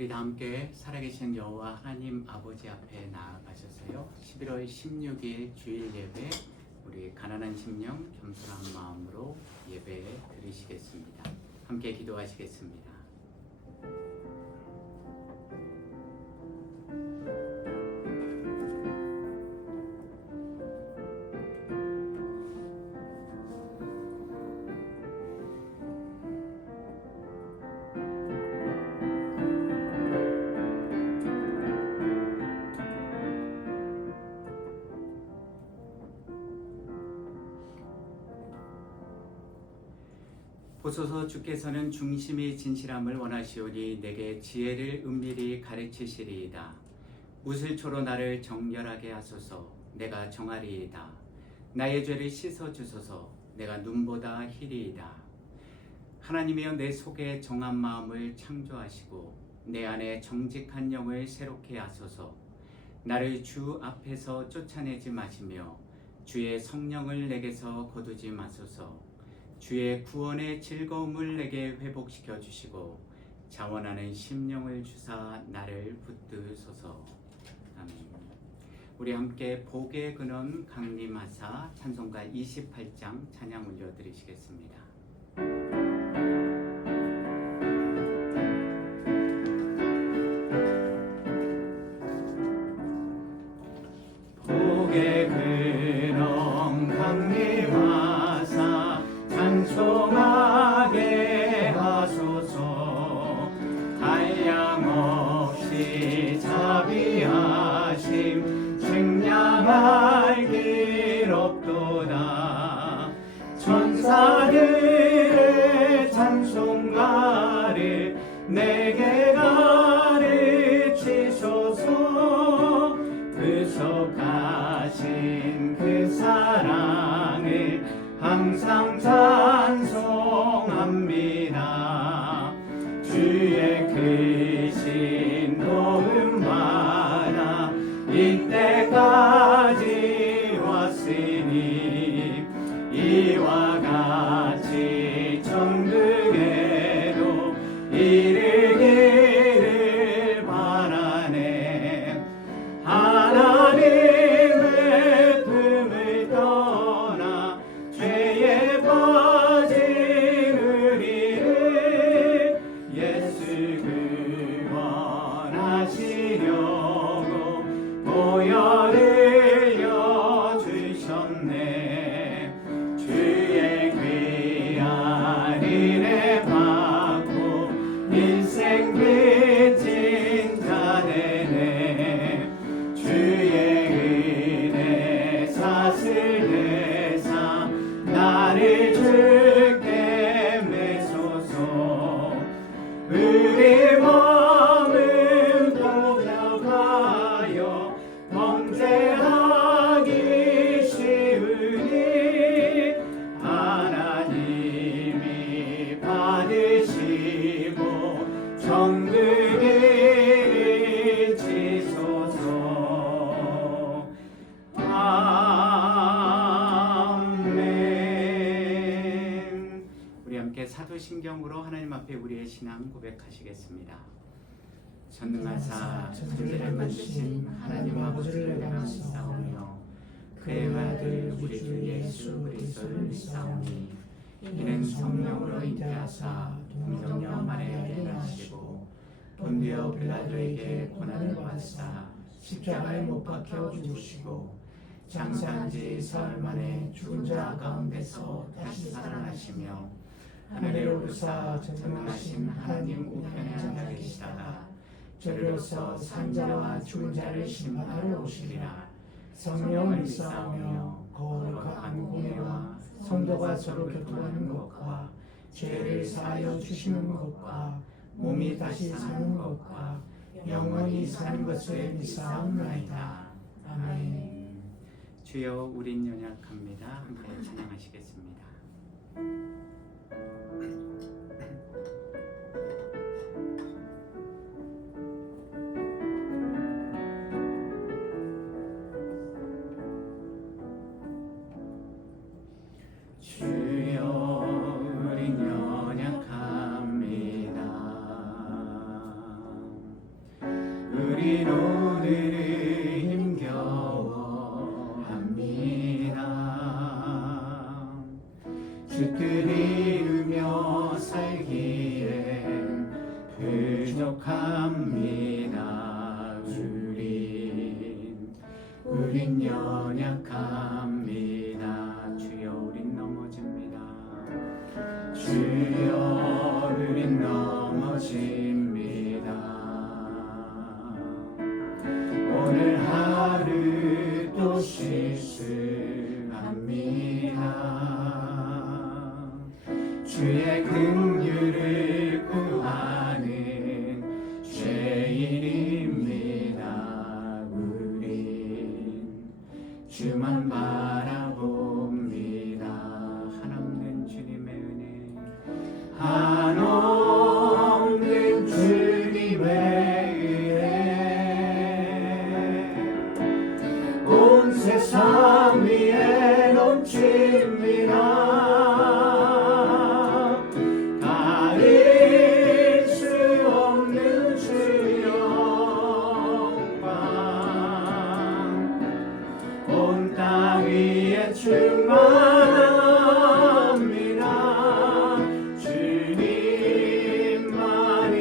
우리 다 함께 살아계신 여호와 하나님 아버지 앞에 나아가셔서요. 11월 16일 주일 예배 우리 가난한 심령 겸손한 마음으로 예배 드리시겠습니다. 함께 기도하시겠습니다. 보소서 주께서는 중심이 진실함을 원하시오니 내게 지혜를 은밀히 가르치시리이다. 무슬초로 나를 정결하게 하소서. 내가 정하리이다. 나의 죄를 씻어주소서. 내가 눈보다 희리이다. 하나님이여 내 속에 정한 마음을 창조하시고 내 안에 정직한 영을 새롭게 하소서. 나를 주 앞에서 쫓아내지 마시며 주의 성령을 내게서 거두지 마소서. 주의 구원의 즐거움을 내게 회복시켜 주시고 자원하는 심령을 주사 나를 붙드소서. 아멘. 우리 함께 복의 근원 강림하사 찬송가 28장 찬양 올려드리시겠습니다. 복의 근원 강림하사 찬송하게 하소서. 한량없이 자비하심 측량할 길 없도다. 천사들의 찬송가를 내게 가르치소서. 구속하신 그 사랑을 항상 찬송합니다. 주의 크신 도움 받아 이때까지 왔으니 이와 같이 천국에도 이르기를 바라네. 하나님의 품을 떠나 죄에 빠진 우리를 예수 구원하시려고 보혈 흘려 주셨네. 주의 귀한 은혜 받고 인생 빚진 자 되네. 주의 은혜 사슬 내사 나를 주께 매소서. 우리 마음은 도벽하여 범죄하기 쉬우니 하나님이 받으시고 정국을 지소서. 아멘. 우리 함께 사도신경으로 하나님 앞에 우리의 신앙 고백하시겠습니다. 전능하사 천지를 만드신 하나님 아버지를 내가 믿사오며 그의 아들 우리 주 예수 그리스도를 믿사오니 이는 성령으로 잉태하사 동정녀 마리아에게 나시고 본디오 빌라도에게 고난을 받으사 십자가에 못 박혀 죽으시고 장사한 지 사흘 만에 죽은 자 가운데서 다시 살아나시며 하늘에 오르사 전능하신 하나님 우편에 앉아 계시다가 저리로서 산 자와 죽은 자를 심판하러 오시리라. 성령을 믿사오며 거룩한 공예와 성도가 서로 교통하는 것과 죄를 사하여 주시는 것과 몸이 다시 사는 것과 영원히 사는 것을 믿사옵나이다. 아멘. 주여 우린 연약합니다. 함께 찬양하시겠습니다. 주여 우린 연약합니다. 이루며 살기엔 부족합니다. 우린 연약합니다. 주여 우린 넘어집니다. 주여 우린 넘어집니다. 오늘 하루 또 실수합니다. 주의 긍휼을 구하는 죄인입니다. 우린 주만 바라봅니다. 한없는 주님의 은혜, 한없는 주님의 은혜 온 세상 위에 넘칩니다. 가릴 수 없는 주 영광 온 땅 위에 충만합니다. 주님만이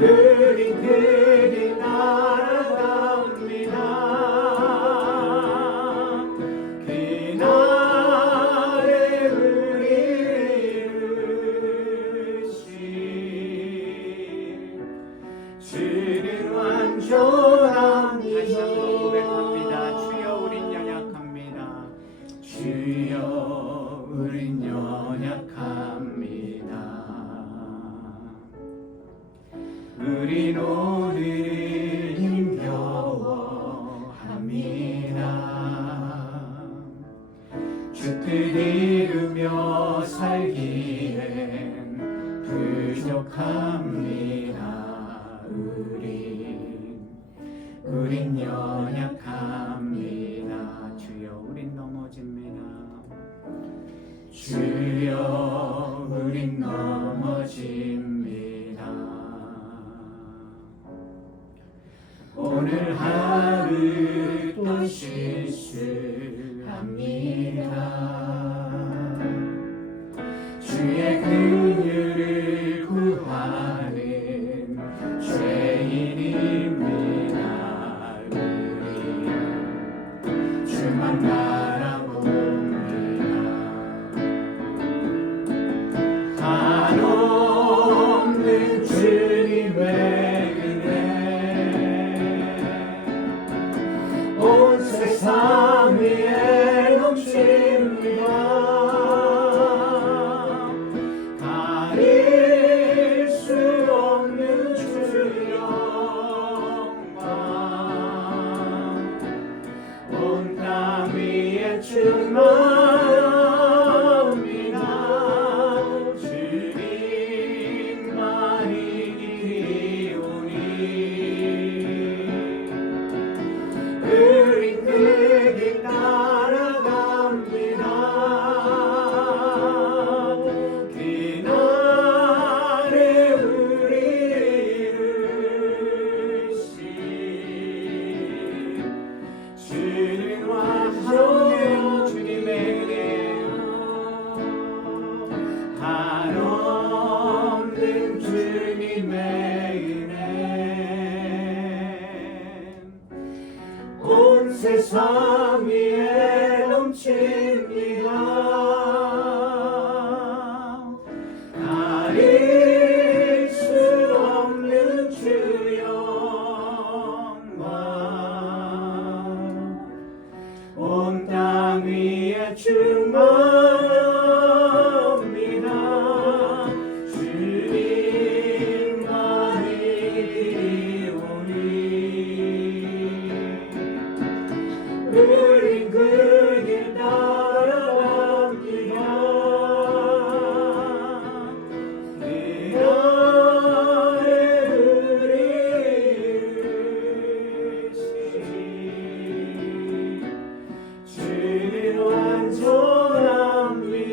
우린 그리 날아갑니다. 그날에 우리를 이루신 주는 완전합니다. 다시 한번 고백합니다. 주여 우린 연약합니다. 주여 우린 연약합니다. 우린 오늘 힘겨워합니다. 주 뜻 이루며 살기엔 부족합니다. 우린 연약합니다. 주여 우린 넘어집니다. 주여 우린 넘어집니다. 오늘 하루 또 실수합니다. 주의 긍휼을 구하는 죄인입니다. 우리 주만 바라봅니다. 한없는 주님의 온 세상 위에 넘칩니다. 가릴 수 없는 주 영광 온 땅 위에 충만합니다. 주님만이 이리오니 우린 그 길 따라갑니다. 그날에 우리를 이루신 주는 완전한 주님의 은혜, 한없는 주님의 은혜 온 세상 위에 넘칩니다. 가릴 수 없는 주 영광 온 땅 위에 충만합니다. 주님만이 이리오니 우린 그 길 따라갑니다. 그날에 우리를 이루신 주는 완전합니다.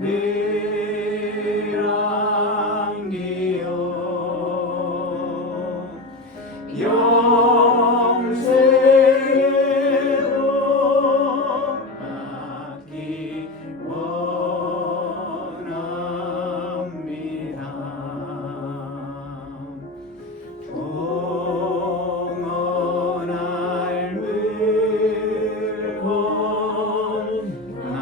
늘 안기요 영생으로 받기 원합니다. 동원할 물고 나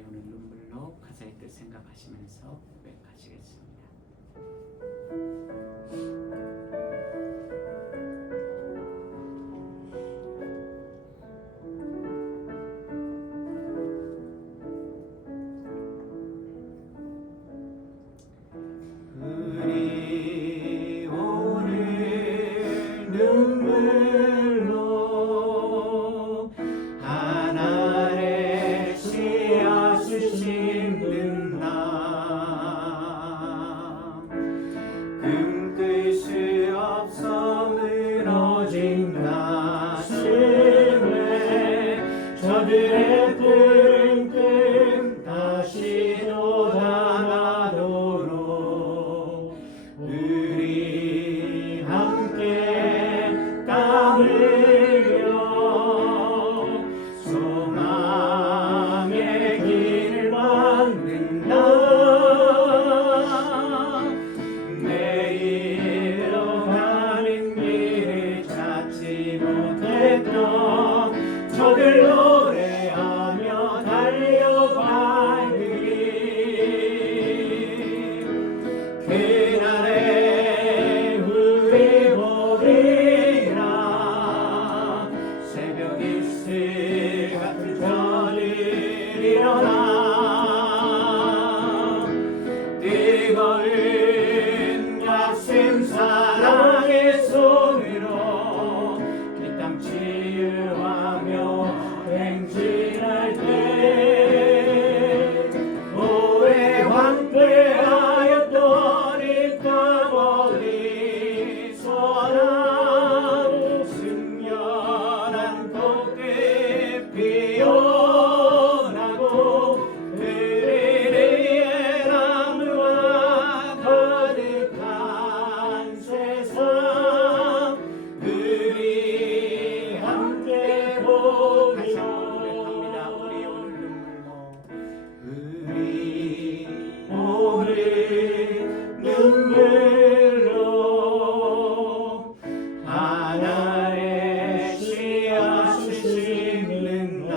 내려오는 눈물로 가사의 뜻 생각하시면서 고백하시겠습니다. 우리 오늘 눈물로 하늘의 씨앗을 심는다. 꿈꿀 수 없어 무너진 가슴에 저들의 푸른 꿈 다시 돋아나도록 우리 함께 땀 흘려 소망의 길을 만든다. 내일로 가는 길을 찾지 못했던 저들 노래하며 달려갈 길 그날에 우리 보리라. 새벽 이슬 같은 저들 일어나 뜨거운 가슴 사랑의 손으로 이 땅 치유하며 행진할 때 오래 황폐하였던 이 땅 어디서나 순결한 꽃잎 피어나고 그리리의 나무와 가득한 세상 우리 함께 보리라. 우리 오늘 눈물로 하늘의 씨앗을 심는다.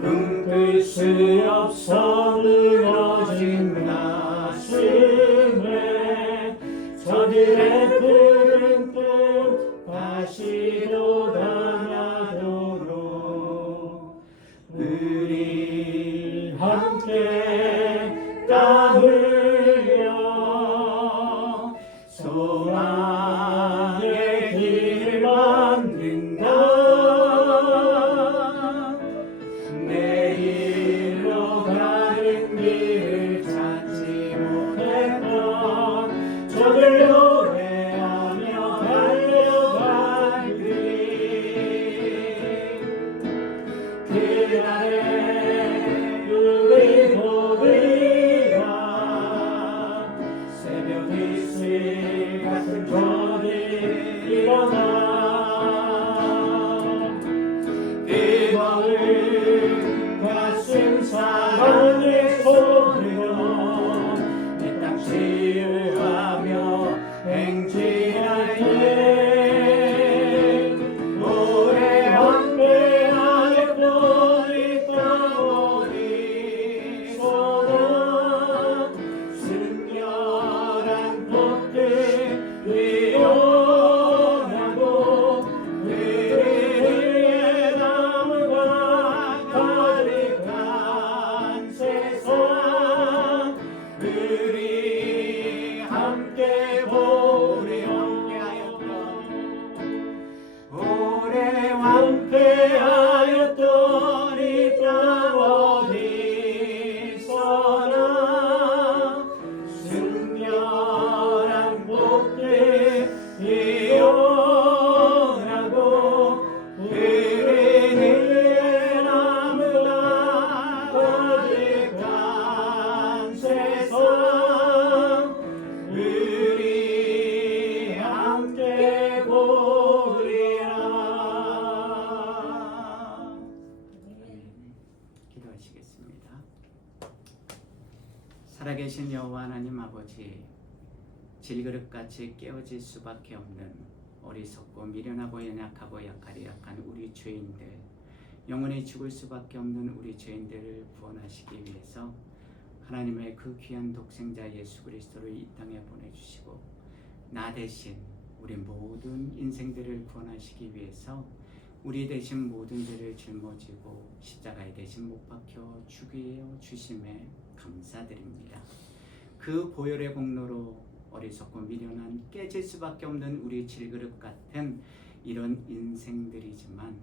꿈꿀 수 없어 무너진 가슴에 저들의 푸른 꿈 다시 돋아나도록 우리 함께 땀 흘려 소망의 길을 만든다. 내일로 가는 길을 찾지 못했던 저들 노래하며 달려갈 길 그날에 우리 보리라. 새벽 이슬 같은 저들 일어나 뜨거운 가슴 사랑의 손으로 이 땅 치유하며 행진할 때 오래 황폐하였던 이 땅 어디서나 순결한 꽃들 피어나고 그리리의 나무가 가득한 세상 우리 함께 보리. 오래 황폐하였던 이 땅 어디서나 순결한 꽃들 피어나고 그리리의 나무가 가득한 세상 우리 함께 보리라. 기도하시겠습니다. 살아계신 여호와 하나님 아버지, 질그릇같이 깨어질 수밖에 없는 어리석고 미련하고 연약하고 약하리 약한 우리 죄인들, 영원히 죽을 수밖에 없는 우리 죄인들을 구원하시기 위해서 하나님의 그 귀한 독생자 예수 그리스도를 이 땅에 보내주시고 나 대신 우리 모든 인생들을 구원하시기 위해서 우리 대신 모든 죄를 짊어지고 십자가에 대신 못 박혀 죽여 주심에 감사드립니다. 그 보혈의 공로로 어리석고 미련한 깨질 수밖에 없는 우리 질그릇 같은 이런 인생들이지만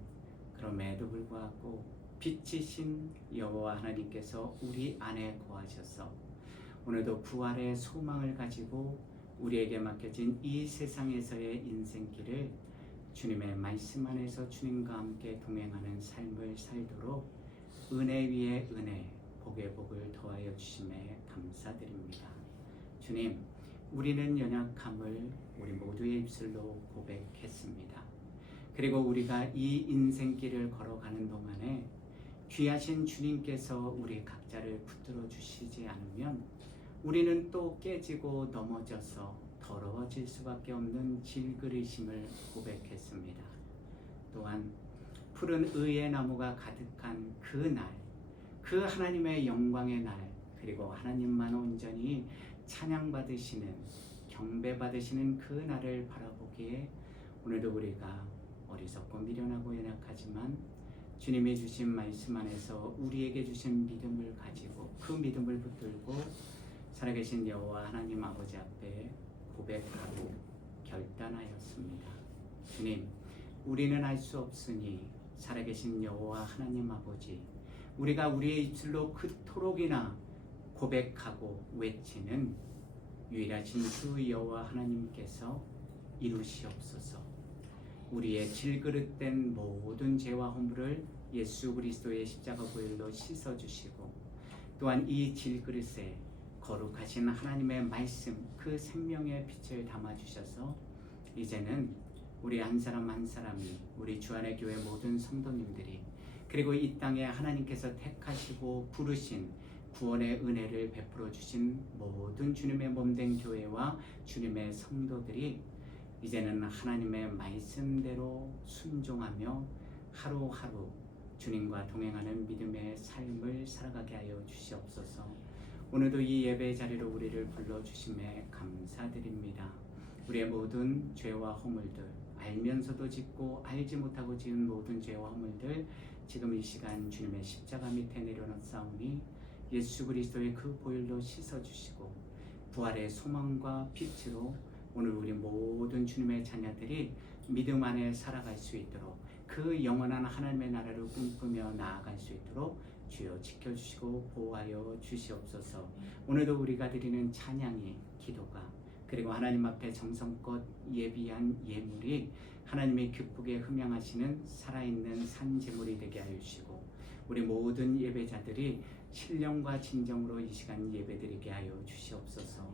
그럼에도 불구하고 빛이신 여호와 하나님께서 우리 안에 거하셔서 오늘도 부활의 소망을 가지고 우리에게 맡겨진 이 세상에서의 인생길을 주님의 말씀 안에서 주님과 함께 동행하는 삶을 살도록 은혜 위에 은혜, 복에 복을 더하여 주심에 감사드립니다. 주님, 우리는 연약함을 우리 모두의 입술로 고백했습니다. 그리고 우리가 이 인생길을 걸어가는 동안에 귀하신 주님께서 우리 각자를 붙들어 주시지 않으면 우리는 또 깨지고 넘어져서 더러워질 수밖에 없는 질그릇임을 고백했습니다. 또한 푸른 의의 나무가 가득한 그 날, 그 하나님의 영광의 날, 그리고 하나님만 온전히 찬양받으시는, 경배받으시는 그 날을 바라보기에 오늘도 우리가 어리석고 미련하고 연약하지만 주님이 주신 말씀 안에서 우리에게 주신 믿음을 가지고 그 믿음을 붙들고 살아계신 여호와 하나님 아버지 앞에 고백하고 결단하였습니다. 주님, 우리는 알 수 없으니 살아계신 여호와 하나님 아버지, 우리가 우리의 입술로 그토록이나 고백하고 외치는 유일하신 주 여호와 하나님께서 이루시옵소서. 우리의 질그릇된 모든 죄와 허물을 예수 그리스도의 십자가 보혈로 씻어주시고 또한 이 질그릇에 거룩하신 하나님의 말씀, 그 생명의 빛을 담아주셔서 이제는 우리 한 사람 한 사람이, 우리 주안의 교회 모든 성도님들이, 그리고 이 땅에 하나님께서 택하시고 부르신 구원의 은혜를 베풀어 주신 모든 주님의 몸된 교회와 주님의 성도들이 이제는 하나님의 말씀대로 순종하며 하루하루 주님과 동행하는 믿음의 삶을 살아가게 하여 주시옵소서. 오늘도 이 예배 자리로 우리를 불러주심에 감사드립니다. 우리의 모든 죄와 허물들, 알면서도 짓고 알지 못하고 지은 모든 죄와 허물들 지금 이 시간 주님의 십자가 밑에 내려놓사오니 예수 그리스도의 그 보혈로 씻어주시고 부활의 소망과 빛으로 오늘 우리 모든 주님의 자녀들이 믿음 안에 살아갈 수 있도록 그 영원한 하나님의 나라를 꿈꾸며 나아갈 수 있도록 주여 지켜주시고 보호하여 주시옵소서. 오늘도 우리가 드리는 찬양이, 기도가, 그리고 하나님 앞에 정성껏 예비한 예물이 하나님의 기쁘게 흠양하시는 살아있는 산제물이 되게 하여 주시고 우리 모든 예배자들이 신령과 진정으로 이 시간 예배드리게 하여 주시옵소서.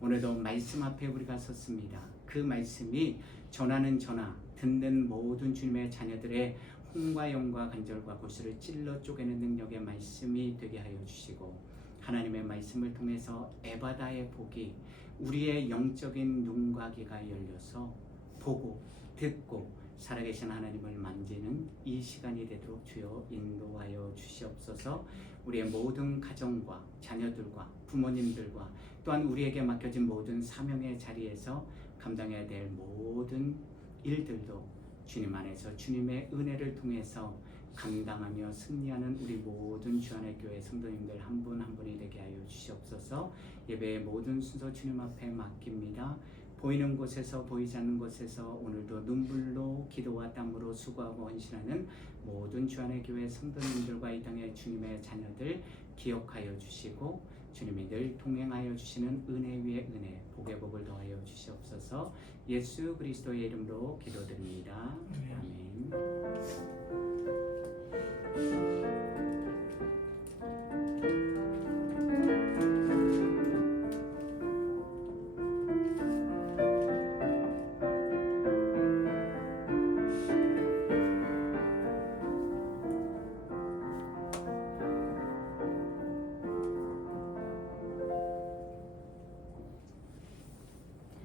오늘도 말씀 앞에 우리가 섰습니다. 그 말씀이 전하는 전하, 듣는 모든 주님의 자녀들의 홍과 영과 간절과 고수를 찔러 쪼개는 능력의 말씀이 되게 하여 주시고 하나님의 말씀을 통해서 에바다의 복이 우리의 영적인 눈과 귀가 열려서 보고 듣고 살아계신 하나님을 만지는 이 시간이 되도록 주여 인도하여 주시옵소서. 우리의 모든 가정과 자녀들과 부모님들과 또한 우리에게 맡겨진 모든 사명의 자리에서 감당해야 될 모든 일들도 주님 안에서 주님의 은혜를 통해서 감당하며 승리하는 우리 모든 주안의 교회 성도님들 한 분 한 분이 되게 하여 주시옵소서. 예배의 모든 순서 주님 앞에 맡깁니다. 보이는 곳에서 보이지 않는 곳에서 오늘도 눈물로 기도와 땀으로 수고하고 헌신하는 모든 주안의 교회 성도님들과 이 땅의 주님의 자녀들 기억하여 주시고 주님이 늘 동행하여 주시는 은혜 위에 은혜, 복의 복을 더하여 주시옵소서. 예수 그리스도의 이름으로 기도드립니다. 아멘.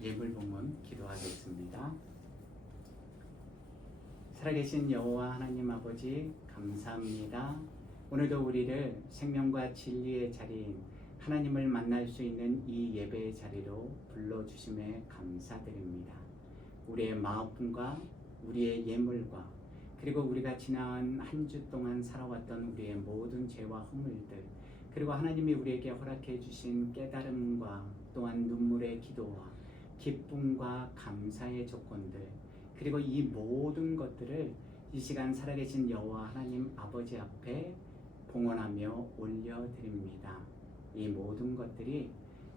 예물 봉헌 기도하겠습니다. 살아계신 여호와 하나님 아버지 감사합니다. 오늘도 우리를 생명과 진리의 자리인 하나님을 만날 수 있는 이 예배의 자리로 불러주심에 감사드립니다. 우리의 마음과 우리의 예물과 그리고 우리가 지난 한 주 동안 살아왔던 우리의 모든 죄와 허물들, 그리고 하나님이 우리에게 허락해 주신 깨달음과 또한 눈물의 기도와 기쁨과 감사의 조건들, 그리고 이 모든 것들을 이 시간 살아계신 여호와 하나님 아버지 앞에 봉헌하며 올려드립니다. 이 모든 것들이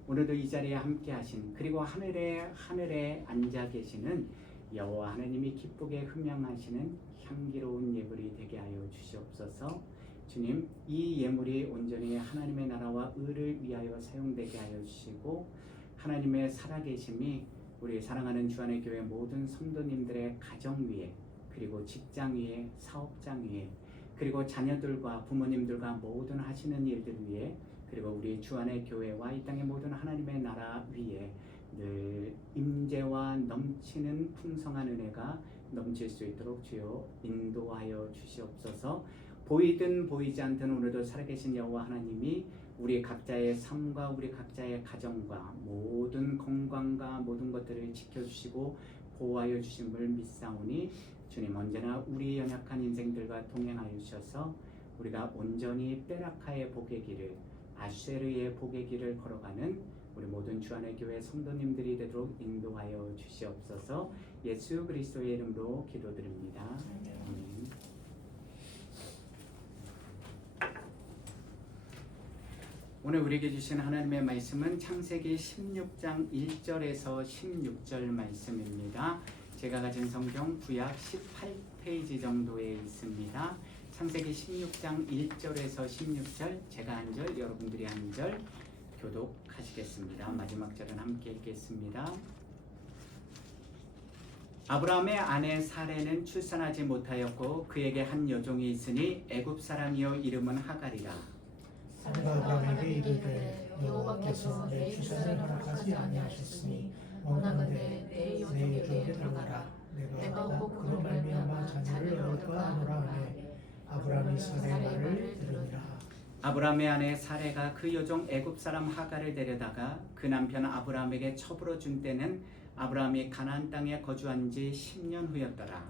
오늘도 이 자리에 함께 하신, 그리고 하늘에 앉아 계시는 여호와 하나님이 기쁘게 흠양하시는 향기로운 예물이 되게 하여 주시옵소서. 주님, 이 예물이 온전히 하나님의 나라와 의를 위하여 사용되게 하여 주시고, 하나님의 살아계심이 우리 사랑하는 주안의 교회 모든 성도님들의 가정 위에, 그리고 직장 위에, 사업장 위에, 그리고 자녀들과 부모님들과 모든 하시는 일들 위에, 그리고 우리 주안의 교회와 이 땅의 모든 하나님의 나라 위에 늘 임재와 넘치는 풍성한 은혜가 넘칠 수 있도록 주여 인도하여 주시옵소서. 보이든 보이지 않든 오늘도 살아계신 여호와 하나님이 우리 각자의 삶과 우리 각자의 가정과 모든 건강과 모든 것들을 지켜주시고 보호하여 주심을 믿사오니, 주님 언제나 우리 연약한 인생들과 동행하여 주셔서 우리가 온전히 베라카의 복의 길을, 아쉐르의 복의 길을 걸어가는 우리 모든 주안의 교회 성도님들이 되도록 인도하여 주시옵소서. 예수 그리스도의 이름으로 기도드립니다. 아멘. 오늘 우리에게 주신 하나님의 말씀은 창세기 16장 1절에서 16절 말씀입니다. 제가 가진 성경 구약 18페이지 정도에 있습니다. 창세기 16장 1절에서 16절, 제가 한 절, 여러분들이 한 절 교독하시겠습니다. 마지막 절은 함께 읽겠습니다. 아브라함의 아내 사레는 출산하지 못하였고 그에게 한 여종이 있으니 애굽 사람이요 이름은 하갈이라. 사내가 아브라함에게 이르되 여호와께서 내 출산을 허락하지 아니하셨으니 원하건대 내 여종에게 들어가라. 내가 곧 그로 말미암아 자녀를 얻을까 하노라 하매 아브라함이 사레의 말을 들으니라. 아브라함의 아내 사레가 그 여종 애굽 사람 하갈을 데려다가 그 남편 아브라함에게 첩으로 준 때는 아브라함이 가나안 땅에 거주한 지 10년 후였더라.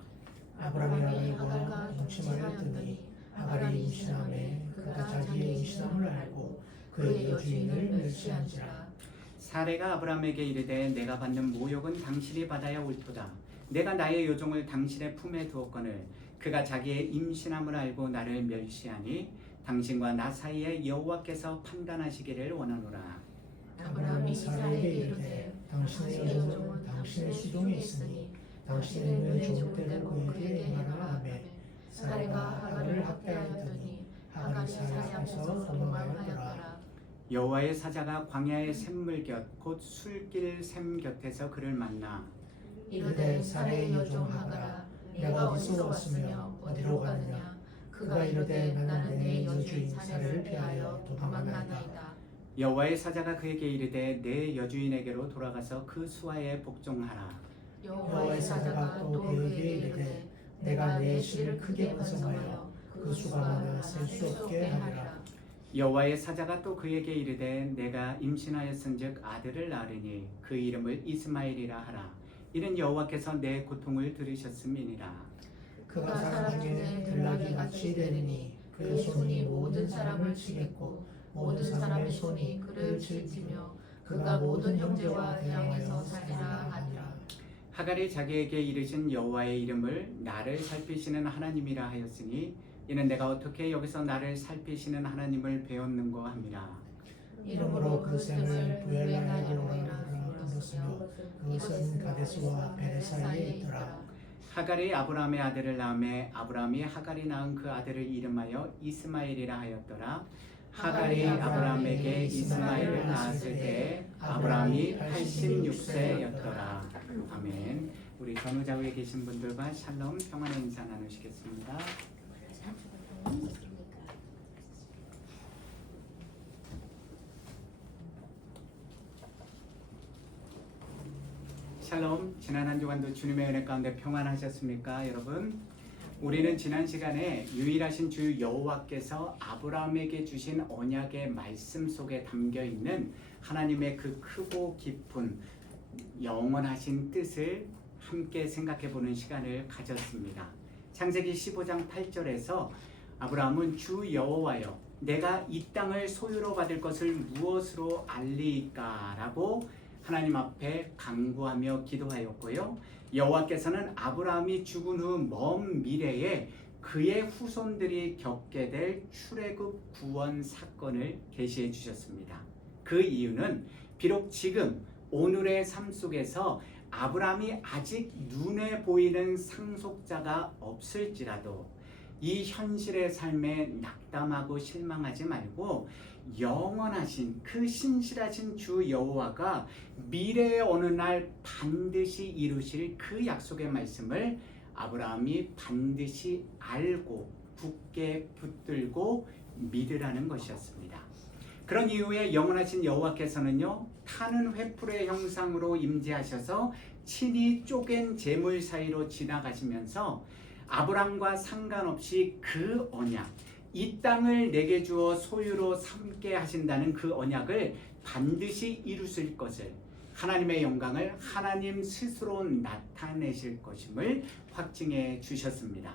아브라함이 하갈과 동침하였더니 하갈이 임신하매 그가 자기의 임신함을 알고 그의 여주인을 멸시한지라. 사레가 아브라함에게 이르되 내가 받는 모욕은 당신이 받아야 옳도다. 내가 나의 여종을 당신의 품에 두었거늘 그가 자기의 임신함을 알고 나를 멸시하니 당신과 나 사이에 여호와께서 판단하시기를 원하노라. 아브라함이 사레에게 이르되 당신의 여종은 당신의 수종에 있으니 당신의 눈에 좋을 때를 그에게 행하라 하매 사레가 하갈을 학대하였더니 하갈이 사레 앞에서 도망하였더라. 여호와의 사자가 광야의 샘물 곁 곧 술길 샘 곁에서 그를 만나 이르되 사레의 여종 하갈아 내가 어디서 왔으며 어디로 가느냐. 그가 이르되 나는 내 여주인 사레를 피하여 도망하나이다. 여호와의 사자가 그에게 이르되 내 여주인에게로 돌아가서 그 수하에 복종하라. 여호와의 사자가 또 그에게 이르되 내가 내 실을 크게 구성하여 그 수가 많아 셀 수 없게 하리라. 여호와의 사자가 또 그에게 이르되 내가 임신하였은즉 아들을 낳으리니 그 이름을 이스마엘이라 하라. 이는 여호와께서 내 고통을 들으셨음이니라. 그가 사람 중에 들나귀 같이 되리니 그의 손이 모든 사람을 치겠고 모든 사람의 손이 그를 칠지며 그가 모든 형제와 대항해서 살리라 하니라. 하갈이 자기에게 이르신 여호와의 이름을 나를 살피시는 하나님이라 하였으니 이는 내가 어떻게 여기서 나를 살피시는 하나님을 배웠는고 함이라. 이름으로 그 샘을 부엘라헬로라 불렀으며 그것은 가데스와 베레 사이에 있더라. 하갈이 아브라함의 아들을 낳음에 아브라함이 하갈이 낳은 그 아들을 이름하여 이스마엘이라 하였더라. 하갈이 아브라함에게 이스마엘을 낳았을 때 아브라함이 86세였더라. 아멘. 우리 전후좌우에 계신 분들과 샬롬 평안의 인사 나누시겠습니다. 샬롬. 지난 한 주간도 주님의 은혜 가운데 평안하셨습니까, 여러분? 우리는 지난 시간에 유일하신 주 여호와께서 아브라함에게 주신 언약의 말씀 속에 담겨 있는 하나님의 그 크고 깊은 영원하신 뜻을 함께 생각해 보는 시간을 가졌습니다. 창세기 15장 8절에서 아브라함은 주 여호와여 내가 이 땅을 소유로 받을 것을 무엇으로 알리까? 라고 하나님 앞에 간구하며 기도하였고요. 여호와께서는 아브라함이 죽은 후 먼 미래에 그의 후손들이 겪게 될 출애굽 구원 사건을 계시해 주셨습니다. 그 이유는 비록 지금 오늘의 삶 속에서 아브라함이 아직 눈에 보이는 상속자가 없을지라도 이 현실의 삶에 낙담하고 실망하지 말고 영원하신 그 신실하신 주 여호와가 미래의 어느 날 반드시 이루실 그 약속의 말씀을 아브라함이 반드시 알고 굳게 붙들고 믿으라는 것이었습니다. 그런 이후에 영원하신 여호와께서는요 타는 횃불의 형상으로 임재하셔서 친히 쪼갠 재물 사이로 지나가시면서 아브람과 상관없이 그 언약, 이 땅을 내게 주어 소유로 삼게 하신다는 그 언약을 반드시 이루실 것을, 하나님의 영광을 하나님 스스로 나타내실 것임을 확증해 주셨습니다.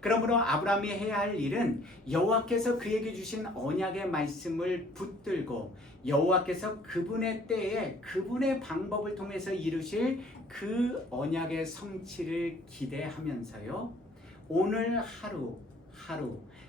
그러므로 아브라함이 해야 할 일은 여호와께서 그에게 주신 언약의 말씀을 붙들고 여호와께서 그분의 때에 그분의 방법을 통해서 이루실 그 언약의 성취를 기대하면서요. 오늘 하루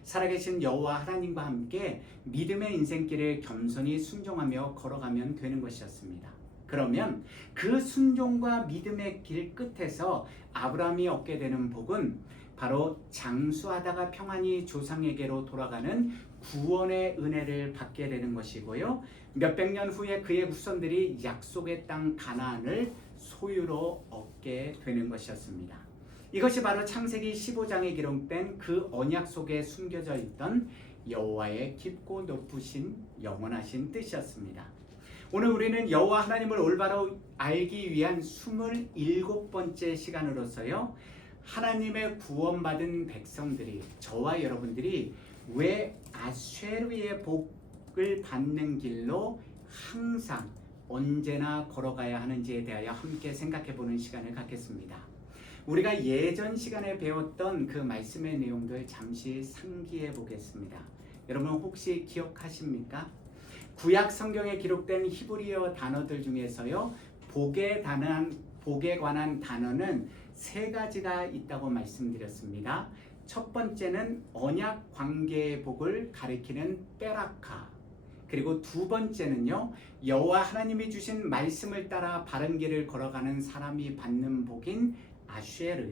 살아계신 여호와 하나님과 함께 믿음의 인생길을 겸손히 순종하며 걸어가면 되는 것이었습니다. 그러면 그 순종과 믿음의 길 끝에서 아브라함이 얻게 되는 복은 바로 장수하다가 평안히 조상에게로 돌아가는 구원의 은혜를 받게 되는 것이고요. 몇백 년 후에 그의 후손들이 약속의 땅 가나안을 소유로 얻게 되는 것이었습니다. 이것이 바로 창세기 15장에 기록된 그 언약 속에 숨겨져 있던 여호와의 깊고 높으신 영원하신 뜻이었습니다. 오늘 우리는 여호와 하나님을 올바로 알기 위한 27번째 시간으로서요. 하나님의 구원받은 백성들이, 저와 여러분들이 왜 아쉐르의 복을 받는 길로 항상 언제나 걸어가야 하는지에 대하여 함께 생각해보는 시간을 갖겠습니다. 우리가 예전 시간에 배웠던 그 말씀의 내용들 잠시 상기해 보겠습니다. 여러분 혹시 기억하십니까? 구약 성경에 기록된 히브리어 단어들 중에서요, 복에 관한 단어는 3가지가 있다고 말씀드렸습니다. 첫 번째는 언약 관계의 복을 가리키는 베라카, 그리고 두 번째는요, 여호와 하나님이 주신 말씀을 따라 바른 길을 걸어가는 사람이 받는 복인 아쉐르,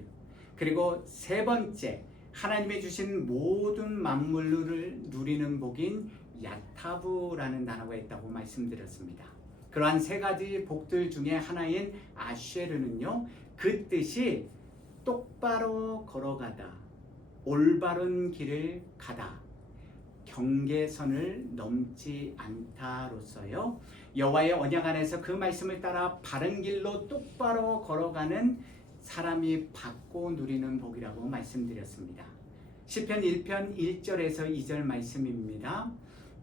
그리고 세 번째 하나님이 주신 모든 만물을 누리는 복인 야타브라는 단어가 있다고 말씀드렸습니다. 그러한 3가지 복들 중에 하나인 아쉐르는요, 그 뜻이 똑바로 걸어가다, 올바른 길을 가다, 경계선을 넘지 않다로서요, 여호와의 언약 안에서 그 말씀을 따라 바른 길로 똑바로 걸어가는 사람이 받고 누리는 복이라고 말씀드렸습니다. 시편 1편 1절에서 2절 말씀입니다.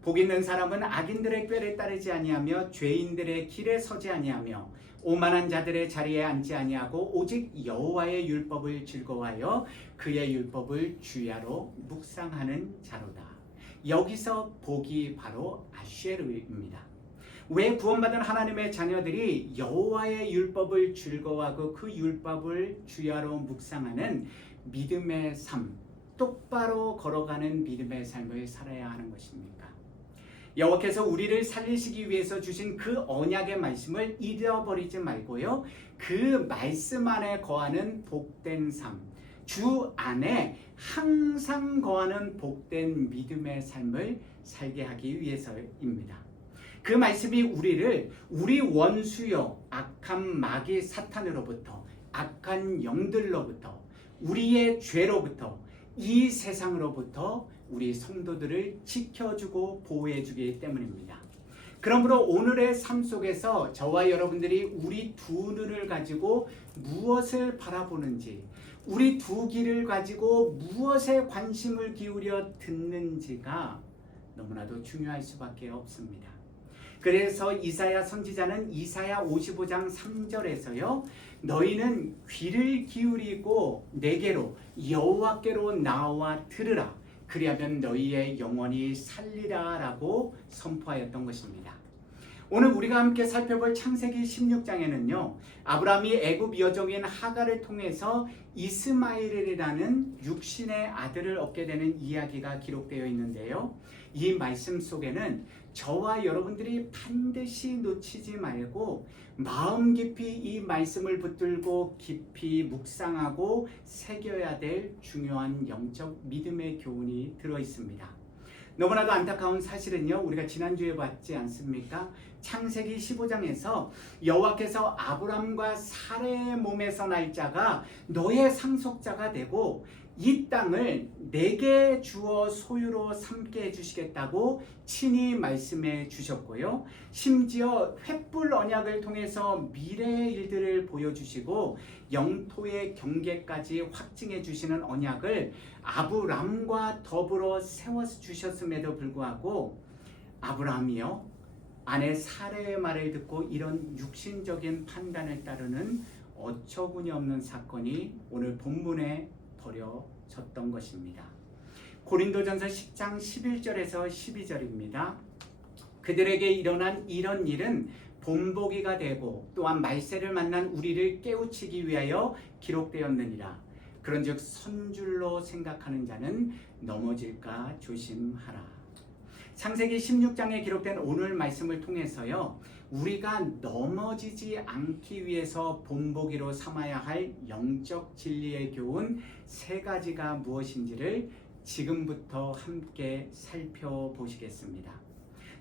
복 있는 사람은 악인들의 꾀를 따르지 아니하며 죄인들의 길에 서지 아니하며 오만한 자들의 자리에 앉지 아니하고 오직 여호와의 율법을 즐거워하여 그의 율법을 주야로 묵상하는 자로다. 여기서 복이 바로 아쉐르입니다. 왜 구원받은 하나님의 자녀들이 여호와의 율법을 즐거워하고 그 율법을 주야로 묵상하는 믿음의 삶, 똑바로 걸어가는 믿음의 삶을 살아야 하는 것입니까? 여호와께서 우리를 살리시기 위해서 주신 그 언약의 말씀을 잃어버리지 말고요, 그 말씀 안에 거하는 복된 삶, 주 안에 항상 거하는 복된 믿음의 삶을 살게 하기 위해서입니다. 그 말씀이 우리를 우리 원수요 악한 마귀 사탄으로부터, 악한 영들로부터, 우리의 죄로부터, 이 세상으로부터 우리 성도들을 지켜주고 보호해주기 때문입니다. 그러므로 오늘의 삶 속에서 저와 여러분들이 우리 두 눈을 가지고 무엇을 바라보는지, 우리 두 귀를 가지고 무엇에 관심을 기울여 듣는지가 너무나도 중요할 수밖에 없습니다. 그래서 이사야 선지자는 이사야 55장 3절에서요. 너희는 귀를 기울이고 내게로 여호와께로 나와 들으라. 그리하면 너희의 영혼이 살리라 라고 선포하였던 것입니다. 오늘 우리가 함께 살펴볼 창세기 16장에는요. 아브라함이 애굽 여종인 하갈을 통해서 이스마엘이라는 육신의 아들을 얻게 되는 이야기가 기록되어 있는데요. 이 말씀 속에는 저와 여러분들이 반드시 놓치지 말고 마음 깊이 이 말씀을 붙들고 깊이 묵상하고 새겨야 될 중요한 영적 믿음의 교훈이 들어 있습니다. 너무나도 안타까운 사실은요. 우리가 지난주에 봤지 않습니까? 창세기 15장에서 여호와께서 아브람과 사레의 몸에서 날 자가 너의 상속자가 되고 이 땅을 내게 주어 소유로 삼게 해주시겠다고 친히 말씀해 주셨고요. 심지어 횃불 언약을 통해서 미래의 일들을 보여주시고 영토의 경계까지 확증해 주시는 언약을 아브람과 더불어 세워주셨음에도 불구하고 아브람이요 아내 사레의 말을 듣고 이런 육신적인 판단을 따르는 어처구니 없는 사건이 오늘 본문에 벌여졌던 것입니다. 고린도전서 10장 11절에서 12절입니다. 그들에게 일어난 이런 일은 본보기가 되고 또한 말세를 만난 우리를 깨우치기 위하여 기록되었느니라. 그런즉 선줄로 생각하는 자는 넘어질까 조심하라. 창세기 16장에 기록된 오늘 말씀을 통해서요. 우리가 넘어지지 않기 위해서 본보기로 삼아야 할 영적 진리의 교훈 세 가지가 무엇인지를 지금부터 함께 살펴보시겠습니다.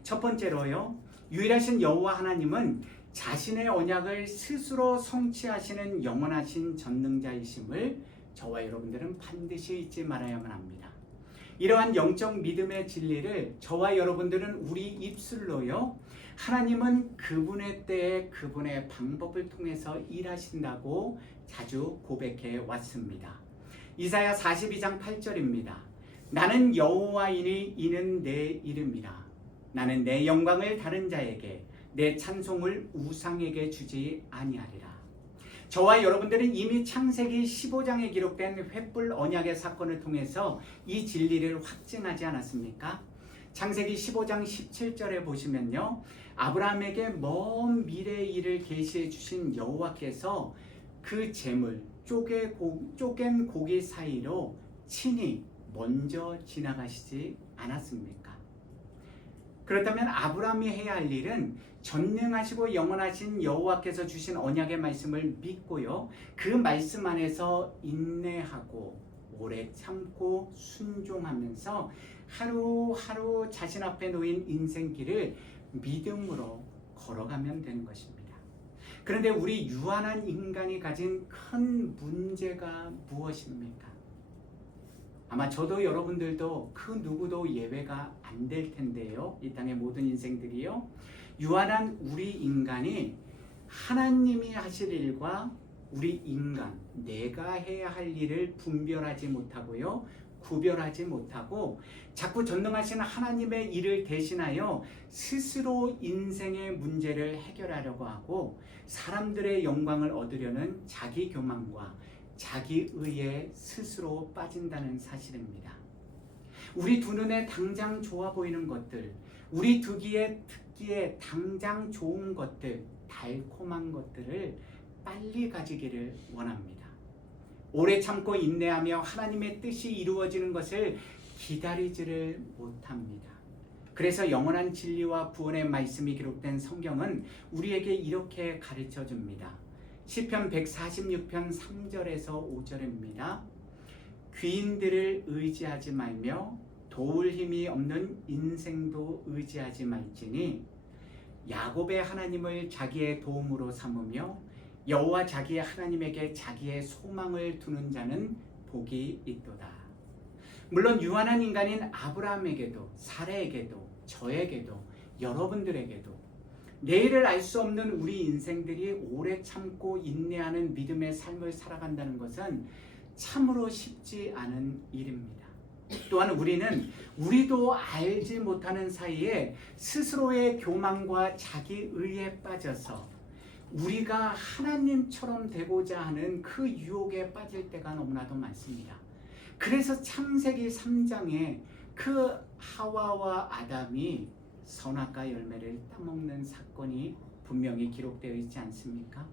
첫 번째로요. 유일하신 여호와 하나님은 자신의 언약을 스스로 성취하시는 영원하신 전능자이심을 저와 여러분들은 반드시 잊지 말아야만 합니다. 이러한 영적 믿음의 진리를 저와 여러분들은 우리 입술로요. 하나님은 그분의 때에 그분의 방법을 통해서 일하신다고 자주 고백해 왔습니다. 이사야 42장 8절입니다. 나는 여호와이니 이는 내 이름이라. 나는 내 영광을 다른 자에게 내 찬송을 우상에게 주지 아니하리라. 저와 여러분들은 이미 창세기 15장에 기록된 횃불 언약의 사건을 통해서 이 진리를 확증하지 않았습니까? 창세기 15장 17절에 보시면요. 아브라함에게 먼 미래의 일을 계시해 주신 여호와께서 그 재물, 쪼갠 고기 사이로 친히 먼저 지나가시지 않았습니까? 그렇다면 아브라함이 해야 할 일은 전능하시고 영원하신 여호와께서 주신 언약의 말씀을 믿고요. 그 말씀 안에서 인내하고 오래 참고 순종하면서 하루하루 자신 앞에 놓인 인생길을 믿음으로 걸어가면 되는 것입니다. 그런데 우리 유한한 인간이 가진 큰 문제가 무엇입니까? 아마 저도 여러분들도 그 누구도 예외가 안 될 텐데요. 이 땅의 모든 인생들이요. 유한한 우리 인간이 하나님이 하실 일과 우리 인간, 내가 해야 할 일을 분별하지 못하고요. 구별하지 못하고 자꾸 전능하신 하나님의 일을 대신하여 스스로 인생의 문제를 해결하려고 하고 사람들의 영광을 얻으려는 자기 교만과 자기 의에 스스로 빠진다는 사실입니다. 우리 두 눈에 당장 좋아 보이는 것들, 우리 두 귀에 듣기에 당장 좋은 것들, 달콤한 것들을 빨리 가지기를 원합니다. 오래 참고 인내하며 하나님의 뜻이 이루어지는 것을 기다리지를 못합니다. 그래서 영원한 진리와 구원의 말씀이 기록된 성경은 우리에게 이렇게 가르쳐 줍니다. 시편 146편 3절에서 5절입니다. 귀인들을 의지하지 말며 도울 힘이 없는 인생도 의지하지 말지니 야곱의 하나님을 자기의 도움으로 삼으며 여호와 자기의 하나님에게 자기의 소망을 두는 자는 복이 있도다. 물론 유한한 인간인 아브라함에게도 사레에게도 저에게도 여러분들에게도 내일을 알 수 없는 우리 인생들이 오래 참고 인내하는 믿음의 삶을 살아간다는 것은 참으로 쉽지 않은 일입니다. 또한 우리도 알지 못하는 사이에 스스로의 교만과 자기의에 빠져서 우리가 하나님처럼 되고자 하는 그 유혹에 빠질 때가 너무나도 많습니다. 그래서 창세기 3장에 그 하와와 아담이 선악과 열매를 따먹는 사건이 분명히 기록되어 있지 않습니까?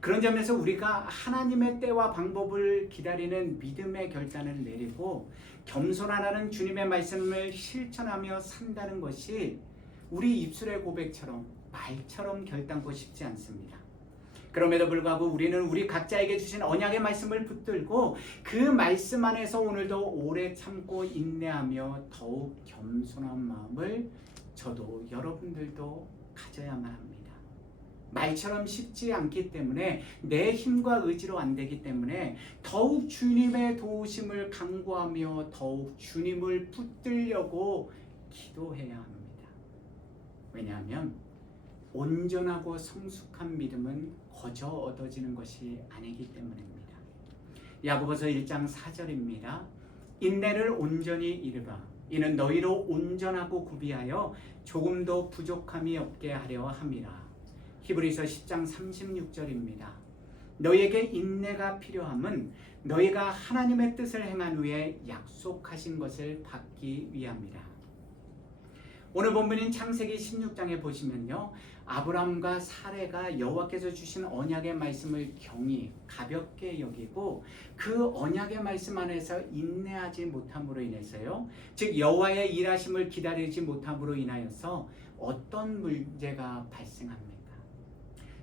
그런 점에서 우리가 하나님의 때와 방법을 기다리는 믿음의 결단을 내리고 겸손하라는 주님의 말씀을 실천하며 산다는 것이 우리 입술의 고백처럼 말처럼 결단코 쉽지 않습니다. 그럼에도 불구하고 우리는 우리 각자에게 주신 언약의 말씀을 붙들고 그 말씀 안에서 오늘도 오래 참고 인내하며 더욱 겸손한 마음을 저도 여러분들도 가져야만 합니다. 말처럼 쉽지 않기 때문에 내 힘과 의지로 안 되기 때문에 더욱 주님의 도우심을 간구하며 더욱 주님을 붙들려고 기도해야 합니다. 왜냐하면 온전하고 성숙한 믿음은 거저 얻어지는 것이 아니기 때문입니다. 야고보서 1장 4절입니다. 인내를 온전히 이루라. 이는 너희로 온전하고 구비하여 조금도 부족함이 없게 하려 함이라. 히브리서 10장 36절입니다. 너희에게 인내가 필요함은 너희가 하나님의 뜻을 행한 후에 약속하신 것을 받기 위함이라. 오늘 본문인 창세기 16장에 보시면요, 아브람과 사레가 여호와께서 주신 언약의 말씀을 경히 가볍게 여기고 그 언약의 말씀 안에서 인내하지 못함으로 인해서요, 즉 여호와의 일하심을 기다리지 못함으로 인하여서 어떤 문제가 발생합니까?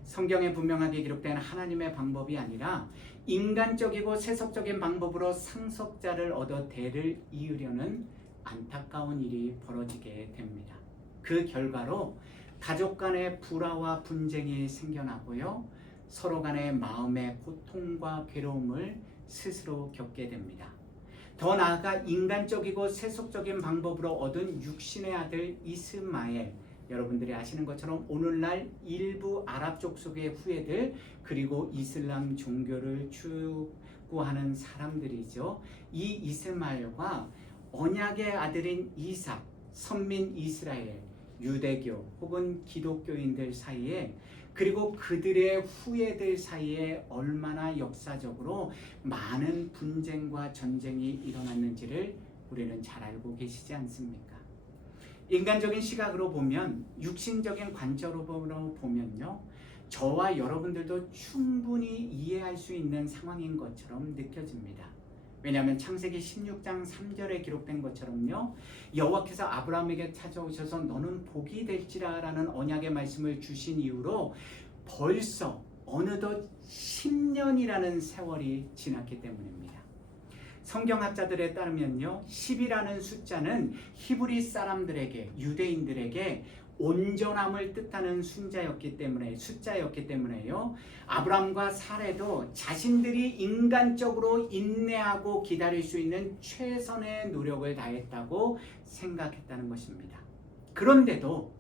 성경에 분명하게 기록된 하나님의 방법이 아니라 인간적이고 세속적인 방법으로 상속자를 얻어 대를 이으려는 안타까운 일이 벌어지게 됩니다. 그 결과로 가족 간의 불화와 분쟁이 생겨나고요, 서로 간의 마음의 고통과 괴로움을 스스로 겪게 됩니다. 더 나아가 인간적이고 세속적인 방법으로 얻은 육신의 아들 이스마엘, 여러분들이 아시는 것처럼 오늘날 일부 아랍 족속의 후예들 그리고 이슬람 종교를 추구하는 사람들이죠. 이 이스마엘과 언약의 아들인 이삭, 선민 이스라엘, 유대교 혹은 기독교인들 사이에 그리고 그들의 후예들 사이에 얼마나 역사적으로 많은 분쟁과 전쟁이 일어났는지를 우리는 잘 알고 계시지 않습니까? 인간적인 시각으로 보면, 육신적인 관점으로 보면요, 저와 여러분들도 충분히 이해할 수 있는 상황인 것처럼 느껴집니다. 왜냐하면 창세기 16장 3절에 기록된 것처럼요, 여호와께서 아브라함에게 찾아오셔서 너는 복이 될지라 라는 언약의 말씀을 주신 이후로 벌써 어느덧 10년이라는 세월이 지났기 때문입니다. 성경학자들에 따르면요, 10이라는 숫자는 히브리 사람들에게, 유대인들에게 온전함을 뜻하는 숫자였기 때문에요, 아브람과 사레도 자신들이 인간적으로 인내하고 기다릴 수 있는 최선의 노력을 다했다고 생각했다는 것입니다. 그런데도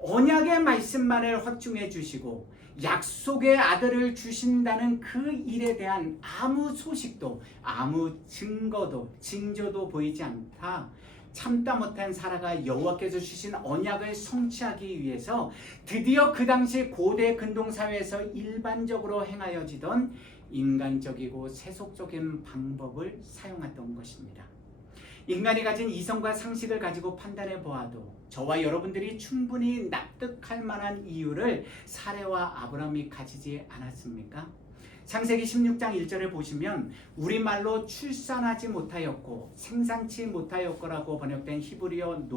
언약의 말씀만을 확증해 주시고 약속의 아들을 주신다는 그 일에 대한 아무 소식도, 아무 증거도, 징조도 보이지 않다. 참다 못한 사라가 여호와께서 주신 언약을 성취하기 위해서 드디어 그 당시 고대 근동사회에서 일반적으로 행하여지던 인간적이고 세속적인 방법을 사용했던 것입니다. 인간이 가진 이성과 상식을 가지고 판단해 보아도 저와 여러분들이 충분히 납득할 만한 이유를 사레와 아브람이 가지지 않았습니까? 창세기 16장 1절에 보시면 우리말로 출산하지 못하였고 생산치 못하였고라고 번역된 히브리어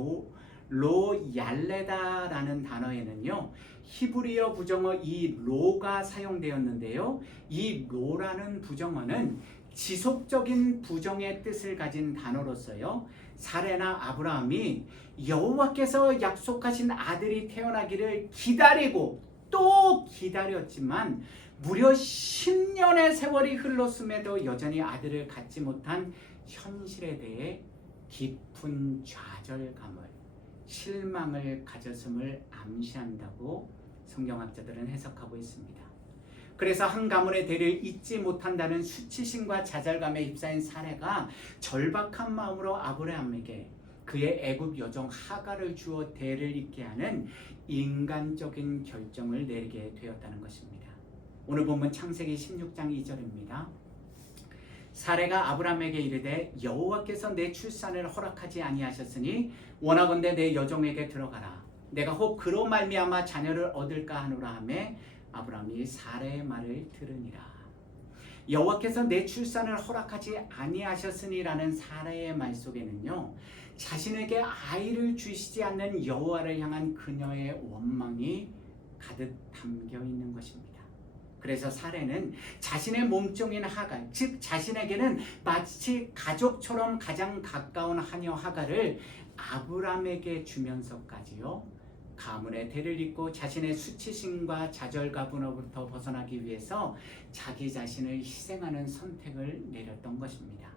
로얄레다라는 단어에는요, 히브리어 부정어 이 로가 사용되었는데요, 이 로라는 부정어는 지속적인 부정의 뜻을 가진 단어로서요, 사레나 아브라함이 여호와께서 약속하신 아들이 태어나기를 기다리고 또 기다렸지만 무려 10년의 세월이 흘렀음에도 여전히 아들을 갖지 못한 현실에 대해 깊은 좌절감을, 실망을 가졌음을 암시한다고 성경학자들은 해석하고 있습니다. 그래서 한 가문의 대를 잊지 못한다는 수치심과 좌절감에 휩싸인 사레가 절박한 마음으로 아브라함에게 그의 애굽 여종 하갈을 주어 대를 잇게 하는 인간적인 결정을 내리게 되었다는 것입니다. 오늘 본문 창세기 16장 2절입니다. 사레가 아브라함에게 이르되 여호와께서 내 출산을 허락하지 아니하셨으니 원하건대 내 여종에게 들어가라. 내가 혹 그로 말미암아 자녀를 얻을까 하노라 하매 아브라함이 사레의 말을 들으니라. 여호와께서 내 출산을 허락하지 아니하셨으니라는 사레의 말 속에는요, 자신에게 아이를 주시지 않는 여호와를 향한 그녀의 원망이 가득 담겨 있는 것입니다. 그래서 사레는 자신의 몸종인 하갈, 즉 자신에게는 마치 가족처럼 가장 가까운 하녀 하갈을 아브라함에게 주면서까지요, 가문의 대를 잇고 자신의 수치심과 좌절감으로부터 벗어나기 위해서 자기 자신을 희생하는 선택을 내렸던 것입니다.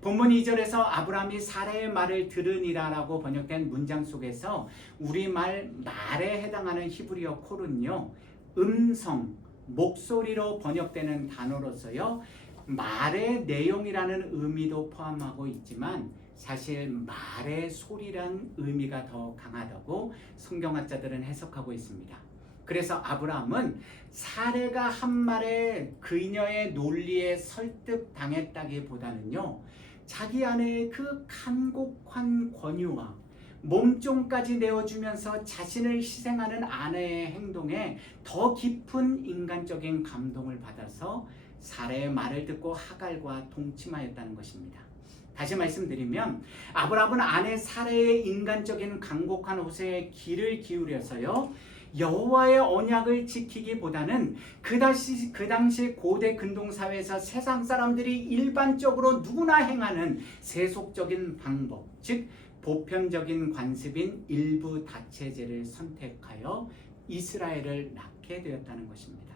본문 2절에서 아브라함이 사레의 말을 들으니라라고 번역된 문장 속에서 우리말 말에 해당하는 히브리어 콜은요, 음성, 목소리로 번역되는 단어로서요, 말의 내용이라는 의미도 포함하고 있지만 사실 말의 소리란 의미가 더 강하다고 성경학자들은 해석하고 있습니다. 그래서 아브라함은 사레가 한 말에 그녀의 논리에 설득당했다기보다는요, 자기 아내의 그 간곡한 권유와 몸종까지 내어주면서 자신을 희생하는 아내의 행동에 더 깊은 인간적인 감동을 받아서 사레의 말을 듣고 하갈과 동침하였다는 것입니다. 다시 말씀드리면 아브라함은 아내 사레의 인간적인 간곡한 호소에 귀를 기울여서요, 여호와의 언약을 지키기보다는 그 당시 고대 근동사회에서 세상 사람들이 일반적으로 누구나 행하는 세속적인 방법, 즉 보편적인 관습인 일부 다체제를 선택하여 이스라엘을 낳게 되었다는 것입니다.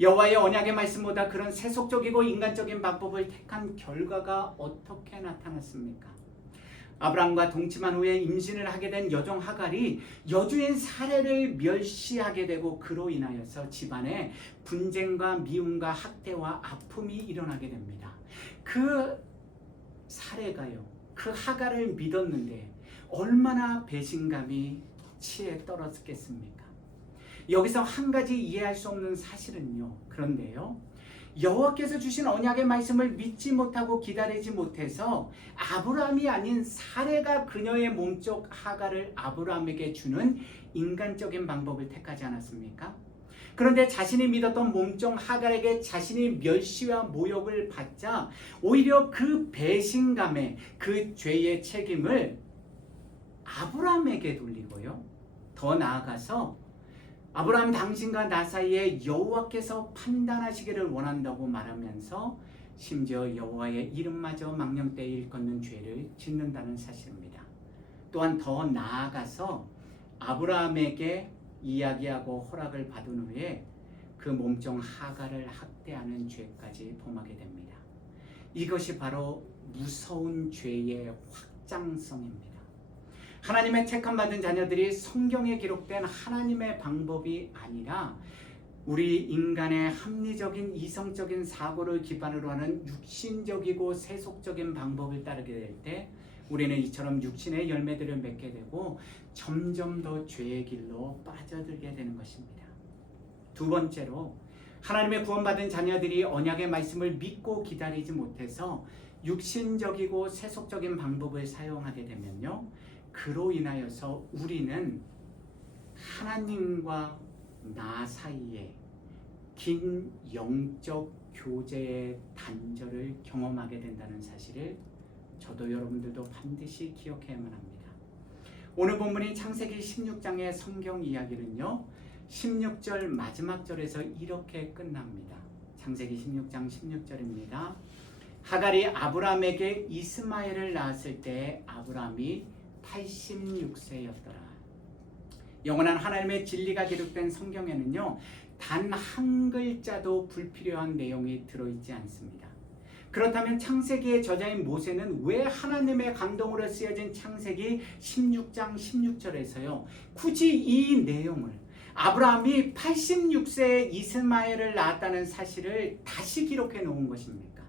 여호와의 언약의 말씀보다 그런 세속적이고 인간적인 방법을 택한 결과가 어떻게 나타났습니까? 아브라함과 동침한 후에 임신을 하게 된 여종 하갈이 여주인 사레를 멸시하게 되고 그로 인하여서 집안에 분쟁과 미움과 학대와 아픔이 일어나게 됩니다. 그 사레가요, 그 하갈을 믿었는데 얼마나 배신감이 치에 떨어졌겠습니까? 여기서 한 가지 이해할 수 없는 사실은요, 그런데요, 여호와께서 주신 언약의 말씀을 믿지 못하고 기다리지 못해서 아브라함이 아닌 사레가 그녀의 몸쪽 하갈을 아브라함에게 주는 인간적인 방법을 택하지 않았습니까? 그런데 자신이 믿었던 몸종 하갈에게 자신이 멸시와 모욕을 받자 오히려 그 배신감에 그 죄의 책임을 아브라함에게 돌리고요, 더 나아가서 아브라함 당신과 나 사이에 여호와께서 판단하시기를 원한다고 말하면서 심지어 여호와의 이름마저 망령되이 일컫는 죄를 짓는다는 사실입니다. 또한 더 나아가서 아브라함에게 이야기하고 허락을 받은 후에 그 몸종 하갈을 학대하는 죄까지 범하게 됩니다. 이것이 바로 무서운 죄의 확장성입니다. 하나님의 택함받은 자녀들이 성경에 기록된 하나님의 방법이 아니라 우리 인간의 합리적인 이성적인 사고를 기반으로 하는 육신적이고 세속적인 방법을 따르게 될 때 우리는 이처럼 육신의 열매들을 맺게 되고 점점 더 죄의 길로 빠져들게 되는 것입니다. 두 번째로, 하나님의 구원받은 자녀들이 언약의 말씀을 믿고 기다리지 못해서 육신적이고 세속적인 방법을 사용하게 되면요, 그로 인하여서 우리는 하나님과 나 사이에 긴 영적 교제의 단절을 경험하게 된다는 사실을 저도 여러분들도 반드시 기억해야만 합니다. 오늘 본문인 창세기 16장의 성경 이야기는요, 16절 마지막 절에서 이렇게 끝납니다. 창세기 16장 16절입니다. 하갈이 아브라함에게 이스마엘을 낳았을 때 아브라함이 86세였더라. 영원한 하나님의 진리가 기록된 성경에는요, 단 한 글자도 불필요한 내용이 들어있지 않습니다. 그렇다면 창세기의 저자인 모세는 왜 하나님의 감동으로 쓰여진 창세기 16장 16절에서요, 굳이 이 내용을 아브라함이 86세에 이스마엘을 낳았다는 사실을 다시 기록해 놓은 것입니까?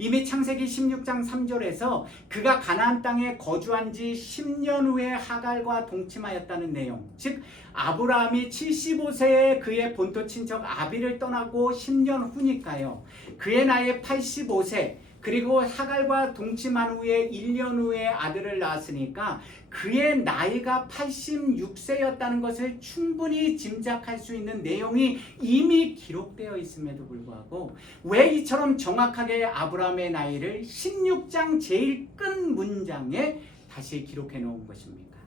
이미 창세기 16장 3절에서 그가 가나안 땅에 거주한 지 10년 후에 하갈과 동침하였다는 내용, 즉 아브라함이 75세에 그의 본토 친척 아비를 떠나고 10년 후니까요. 그의 나이 85세, 그리고 하갈과 동침한 후에 1년 후에 아들을 낳았으니까 그의 나이가 86세였다는 것을 충분히 짐작할 수 있는 내용이 이미 기록되어 있음에도 불구하고 왜 이처럼 정확하게 아브라함의 나이를 16장 제일 끝 문장에 다시 기록해 놓은 것입니까?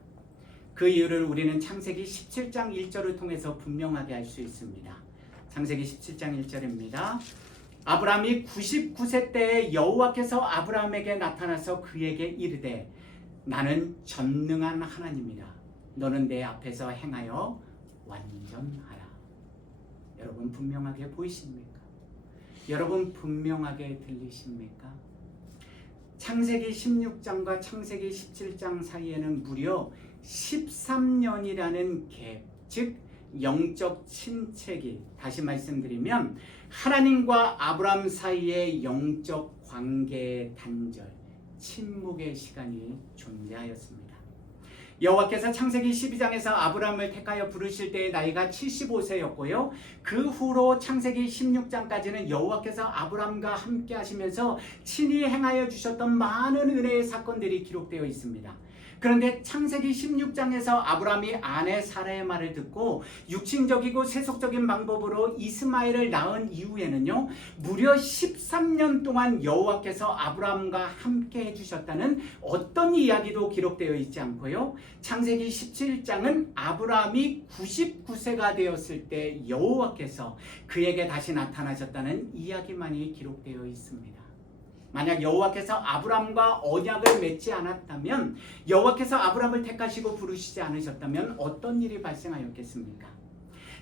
그 이유를 우리는 창세기 17장 1절을 통해서 분명하게 알 수 있습니다. 창세기 17장 1절입니다. 아브라함이 99세 때에 여호와께서 아브라함에게 나타나서 그에게 이르되 나는 전능한 하나님이라. 너는 내 앞에서 행하여 완전하라. 여러분 분명하게 보이십니까? 여러분 분명하게 들리십니까? 창세기 16장과 창세기 17장 사이에는 무려 13년이라는 갭, 즉 영적 침체기, 다시 말씀드리면 하나님과 아브라함 사이의 영적 관계의 단절, 침묵의 시간이 존재하였습니다. 여호와께서 창세기 12장에서 아브라함을 택하여 부르실 때의 나이가 75세였고요. 그 후로 창세기 16장까지는 여호와께서 아브라함과 함께 하시면서 친히 행하여 주셨던 많은 은혜의 사건들이 기록되어 있습니다. 그런데 창세기 16장에서 아브라함이 아내 사라의 말을 듣고 육신적이고 세속적인 방법으로 이스마엘을 낳은 이후에는요, 무려 13년 동안 여호와께서 아브라함과 함께 해주셨다는 어떤 이야기도 기록되어 있지 않고요. 창세기 17장은 아브라함이 99세가 되었을 때 여호와께서 그에게 다시 나타나셨다는 이야기만이 기록되어 있습니다. 만약 여호와께서 아브라함과 언약을 맺지 않았다면, 여호와께서 아브라함을 택하시고 부르시지 않으셨다면 어떤 일이 발생하였겠습니까?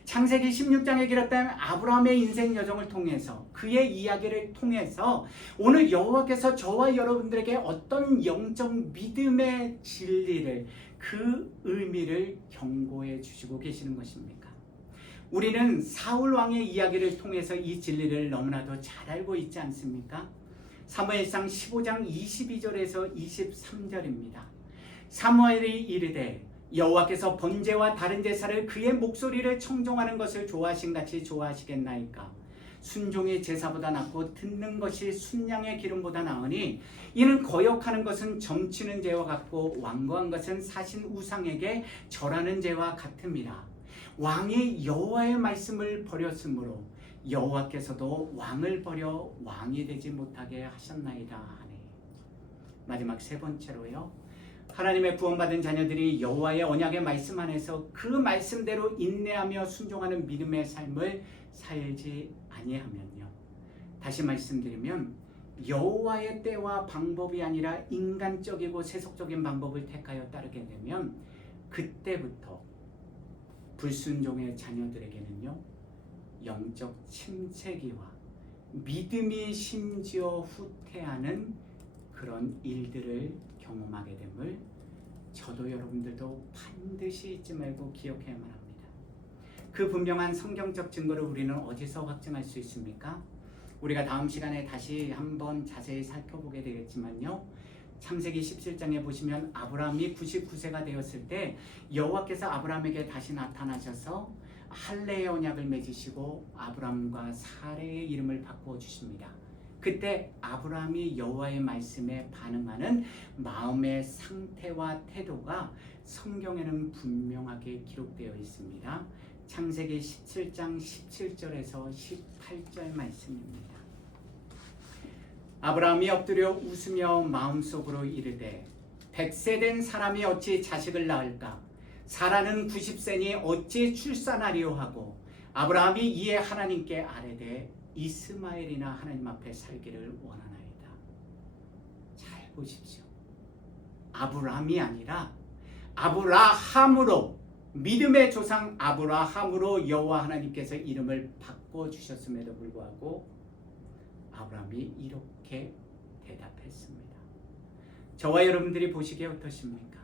창세기 16장에 기록된 아브라함의 인생 여정을 통해서, 그의 이야기를 통해서 오늘 여호와께서 저와 여러분들에게 어떤 영적 믿음의 진리를, 그 의미를 경고해 주시고 계시는 것입니까? 우리는 사울 왕의 이야기를 통해서 이 진리를 너무나도 잘 알고 있지 않습니까? 사무엘상 15장 22절에서 23절입니다. 사무엘이 이르되 여호와께서 번제와 다른 제사를 그의 목소리를 청종하는 것을 좋아하신 같이 좋아하시겠나이까? 순종의 제사보다 낫고 듣는 것이 순양의 기름보다 나으니 이는 거역하는 것은 점치는 죄와 같고 완고한 것은 사신 우상에게 절하는 죄와 같음이라. 왕이 여호와의 말씀을 버렸으므로 여호와께서도 왕을 버려 왕이 되지 못하게 하셨나이다 하니. 마지막 세 번째로요, 하나님의 구원받은 자녀들이 여호와의 언약의 말씀 안에서 그 말씀대로 인내하며 순종하는 믿음의 삶을 살지 아니하면요, 다시 말씀드리면 여호와의 때와 방법이 아니라 인간적이고 세속적인 방법을 택하여 따르게 되면 그때부터 불순종의 자녀들에게는요, 영적 침체기와 믿음이 심지어 후퇴하는 그런 일들을 경험하게 됨을 저도 여러분들도 반드시 잊지 말고 기억해야만 합니다. 그 분명한 성경적 증거를 우리는 어디서 확증할 수 있습니까? 우리가 다음 시간에 다시 한번 자세히 살펴보게 되겠지만요, 창세기 17장에 보시면 아브라함이 99세가 되었을 때 여호와께서 아브라함에게 다시 나타나셔서 할례의 언약을 맺으시고 아브라함과 사레의 이름을 바꾸어 주십니다. 그때 아브라함이 여호와의 말씀에 반응하는 마음의 상태와 태도가 성경에는 분명하게 기록되어 있습니다. 창세기 17장 17절에서 18절 말씀입니다. 아브라함이 엎드려 웃으며 마음속으로 이르되 100세 된 사람이 어찌 자식을 낳을까? 사라는 90세니 어찌 출산하리요 하고 아브라함이 이에 하나님께 아뢰되 이스마엘이나 하나님 앞에 살기를 원하나이다. 잘 보십시오. 아브라함이 아니라 아브라함으로, 믿음의 조상 아브라함으로 여호와 하나님께서 이름을 바꿔주셨음에도 불구하고 아브라함이 이렇게 대답했습니다. 저와 여러분들이 보시기에 어떠십니까?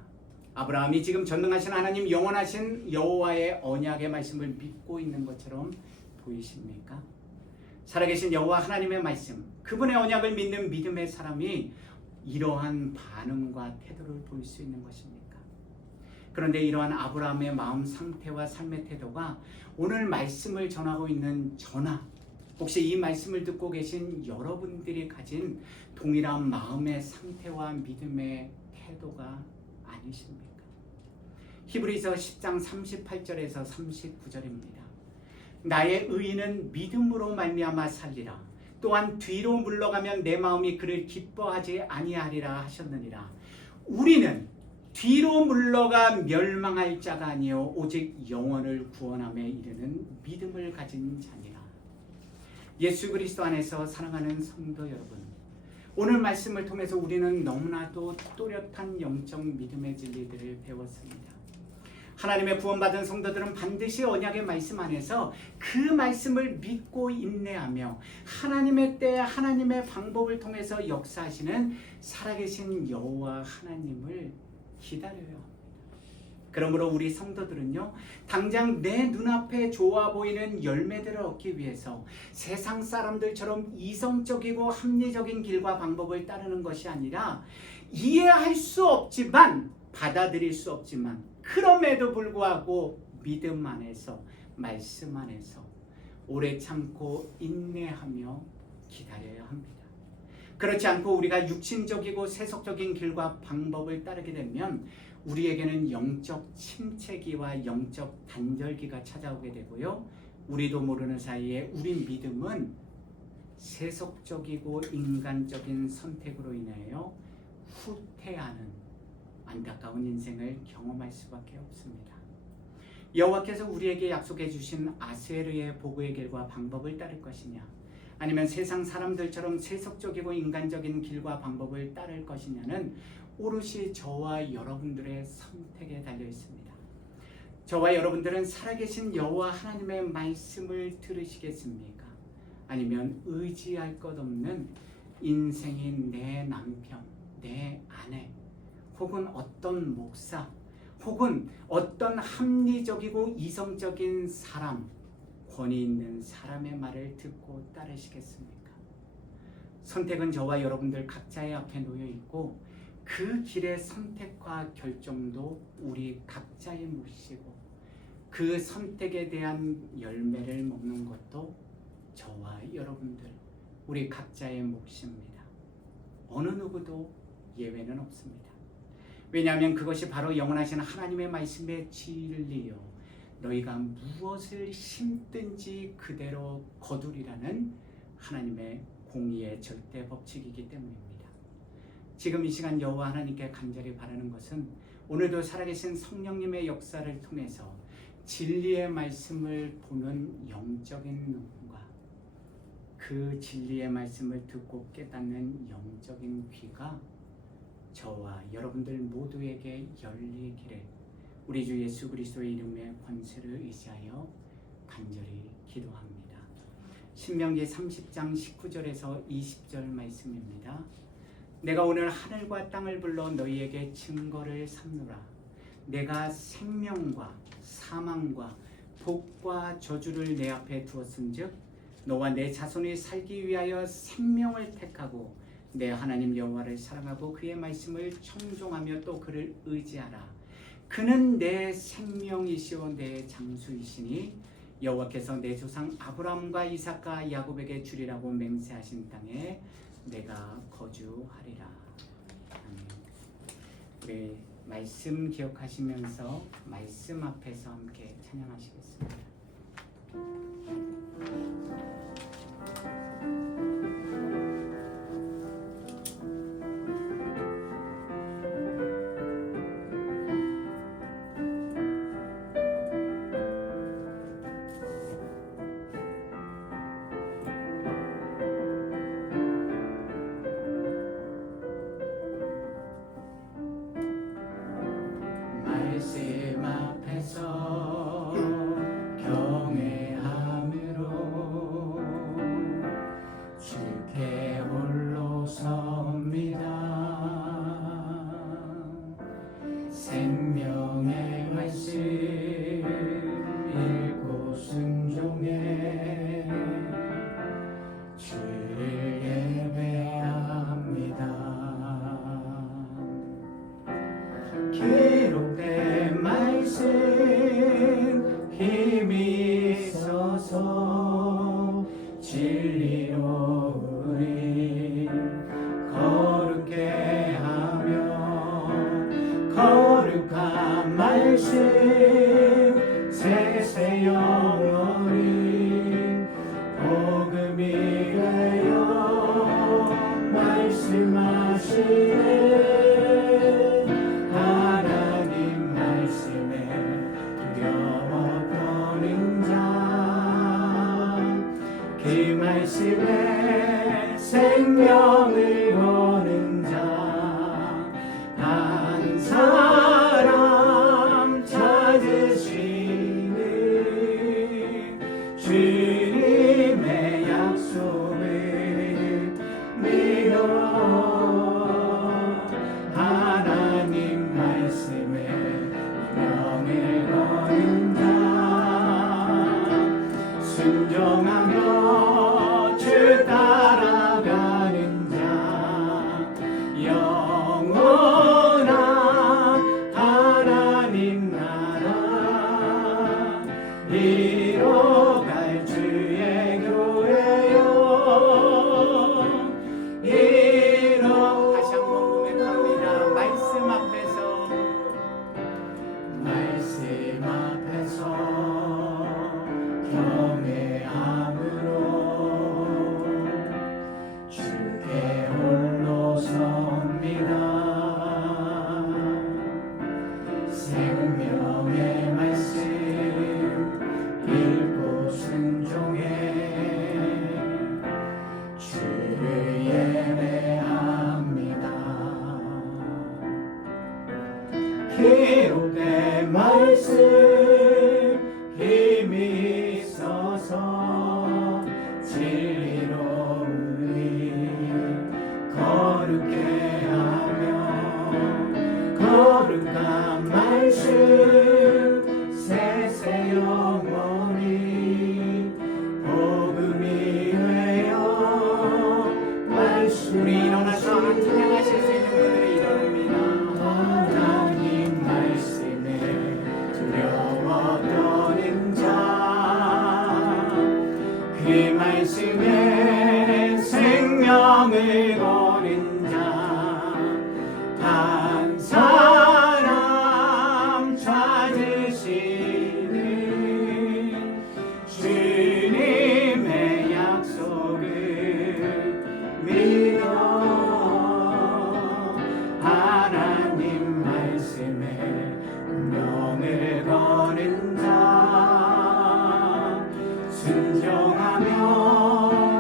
아브라함이 지금 전능하신 하나님 영원하신 여호와의 언약의 말씀을 믿고 있는 것처럼 보이십니까? 살아계신 여호와 하나님의 말씀, 그분의 언약을 믿는 믿음의 사람이 이러한 반응과 태도를 보일 수 있는 것입니까? 그런데 이러한 아브라함의 마음 상태와 삶의 태도가 오늘 말씀을 전하고 있는 저나 혹시 이 말씀을 듣고 계신 여러분들이 가진 동일한 마음의 상태와 믿음의 태도가 아니십니까? 히브리서 10장 38절에서 39절입니다. 나의 의인은 믿음으로 말미암아 살리라. 또한 뒤로 물러가면 내 마음이 그를 기뻐하지 아니하리라 하셨느니라. 우리는 뒤로 물러가 멸망할 자가 아니요 오직 영혼을 구원함에 이르는 믿음을 가진 자니라. 예수 그리스도 안에서 사랑하는 성도 여러분, 오늘 말씀을 통해서 우리는 너무나도 또렷한 영적 믿음의 진리들을 배웠습니다. 하나님의 구원받은 성도들은 반드시 언약의 말씀 안에서 그 말씀을 믿고 인내하며 하나님의 때 하나님의 방법을 통해서 역사하시는 살아계신 여호와 하나님을 기다려야 합니다. 그러므로 우리 성도들은요, 당장 내 눈앞에 좋아 보이는 열매들을 얻기 위해서 세상 사람들처럼 이성적이고 합리적인 길과 방법을 따르는 것이 아니라 이해할 수 없지만 받아들일 수 없지만 그럼에도 불구하고 믿음 안에서 말씀 안에서 오래 참고 인내하며 기다려야 합니다. 그렇지 않고 우리가 육신적이고 세속적인 길과 방법을 따르게 되면 우리에게는 영적 침체기와 영적 단절기가 찾아오게 되고요. 우리도 모르는 사이에 우리 믿음은 세속적이고 인간적인 선택으로 인하여 후퇴하는 안타까운 인생을 경험할 수밖에 없습니다. 여호와께서 우리에게 약속해 주신 아세르의 복의 길과 방법을 따를 것이냐, 아니면 세상 사람들처럼 세속적이고 인간적인 길과 방법을 따를 것이냐는 오롯이 저와 여러분들의 선택에 달려 있습니다. 저와 여러분들은 살아계신 여호와 하나님의 말씀을 들으시겠습니까? 아니면 의지할 것 없는 인생인 내 남편, 내 아내, 혹은 어떤 목사, 혹은 어떤 합리적이고 이성적인 사람, 권위 있는 사람의 말을 듣고 따르시겠습니까? 선택은 저와 여러분들 각자의 앞에 놓여 있고 그 길의 선택과 결정도 우리 각자의 몫이고 그 선택에 대한 열매를 먹는 것도 저와 여러분들 우리 각자의 몫입니다. 어느 누구도 예외는 없습니다. 왜냐하면 그것이 바로 영원하신 하나님의 말씀의 진리요 너희가 무엇을 심든지 그대로 거두리라는 하나님의 공의의 절대 법칙이기 때문입니다. 지금 이 시간 여호와 하나님께 간절히 바라는 것은 오늘도 살아계신 성령님의 역사를 통해서 진리의 말씀을 보는 영적인 눈과 그 진리의 말씀을 듣고 깨닫는 영적인 귀가 저와 여러분들 모두에게 열리기를 우리 주 예수 그리스도의 이름의 권세를 의지하여 간절히 기도합니다. 신명기 30장 19절에서 20절 말씀입니다. 내가 오늘 하늘과 땅을 불러 너희에게 증거를 삼노라. 내가 생명과 사망과 복과 저주를 내 앞에 두었은즉 너와 내 자손이 살기 위하여 생명을 택하고 내 하나님 여호와를 사랑하고 그의 말씀을 청종하며 또 그를 의지하라. 그는 내 생명이시오 내 장수이시니 여호와께서 내 조상 아브라함과 이삭과 야곱에게 주리라고 맹세하신 땅에 내가 거주하리라. 아멘. 우리 말씀 기억하시면서 말씀 앞에서 함께 찬양하시겠습니다. 말씀 앞에서 경외함으로 주께 홀로 섭니다. 생명 말씀 힘이 있어서 진리로 우리 거룩게 하며 거룩한 말씀 세세 영원히 복음이 되어 말씀하시네 하나님 말씀에 두려워 떠는 자그 말씀에 생명을 거는 자 한 사람 찾으시는 주님의 약속을 믿어 하나님 말씀에 명을 거는 자 순종하며 주 따라가는 자 영원한 하나님 나라 이뤄갈 주의 교회요 다시 한번 고백합니다. 말씀 앞에서 경외함으로 주께 홀로 섭니다. 생명의 말씀 읽고 순종해 주를 예배합니다. 기록된 말씀 힘이 있어서 진리로 우리 거룩게 하며 거룩한 말씀 세세 영원히 복음이 되어 말씀 우리 일어나서 찬양하실 수 있는 분들이 일어납니다. 하나님 말씀에 두려워 떠는 자그 말씀에 생명을 거는 자 한 사람 찾으시는 주님의 약속을 믿어 하나님 말씀에 명을 거는 자 순종하며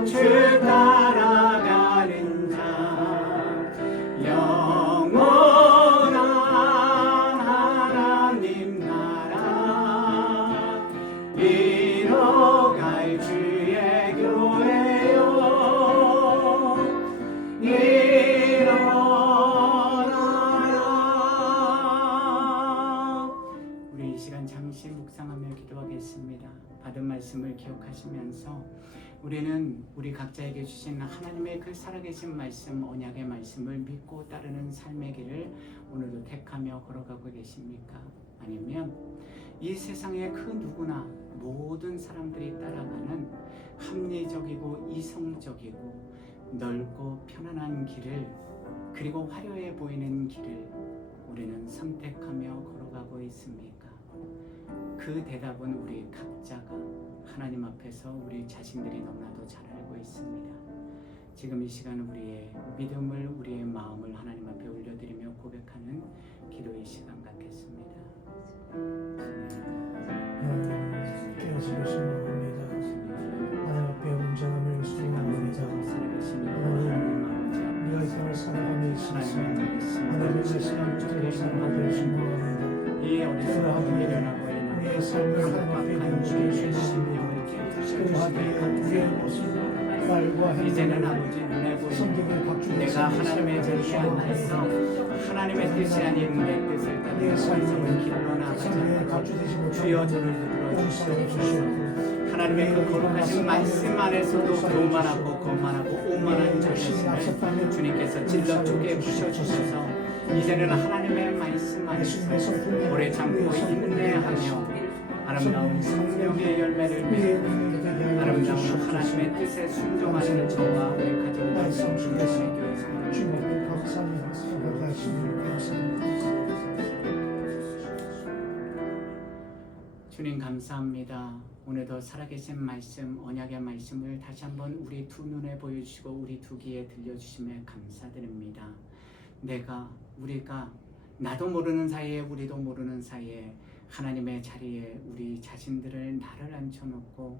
주 따라가는 자 영원한 하나님 나라 이뤄갈 주의 교회요 일어나라. 우리 이 시간 잠시 묵상하며 기도하겠습니다. 받은 말씀을 기억하시면서 우리는 우리 각자에게 주신 하나님의 그 살아계신 말씀, 언약의 말씀을 믿고 따르는 삶의 길을 오늘도 택하며 걸어가고 계십니까? 아니면 이 세상의 그 누구나 모든 사람들이 따라가는 합리적이고 이성적이고 넓고 편안한 길을 그리고 화려해 보이는 길을 우리는 선택하며 걸어가고 있습니까? 그 대답은 우리 각자가 하나님 앞에서 우리 자신들이 너무나도 잘 알고 있습니다. 지금 이 시간 우리의 믿음을 우리의 마음을 하나님 앞에 올려드리며 고백하는 기도의 시간 갖겠습니다. 깨어지고 신망합니다. 하나님 앞에 온전함을 수행합니다. 우리가 이 땅을 살아감에 있어서 하나님의 말씀을 붙들고 살아가기를 신망합니다. 이 어디서 미련하고 우리의 삶을 하나님 앞에 내어주기를 신망합니다. 그러하기에 우리의 모습을 말과 이제는 행동을 아버지 눈에 보이는 성경의 각주의 내가 하나님의 자리에 앉아서 하나님의 뜻이 아닌 내 뜻을 따르는 성경의 길로 나가자. 주여 저를 붙들어 주시옵소서. 하나님의 그 거룩하신 말씀 안에서도 교만하고 거만하고 오만한 자신을 주님께서 찔러 쪼개 부셔주셔서 이제는 하나님의 말씀 안에서 오래 참고 인내하며 아름다운 성령의 열매를 맺고 아름다운 하나님의 뜻에 순종하시는 저와 우리 가족과 성주의 교회 성도들 주님 감사합니다. 사랑하시는 감사합니다. 주님 감사합니다. 오늘도 살아계신 말씀, 언약의 말씀을 다시 한번 우리 두 눈에 보여주시고 우리 두 귀에 들려주심에 감사드립니다. 우리가 나도 모르는 사이에 우리도 모르는 사이에 하나님의 자리에 우리 자신들을 나를 앉혀놓고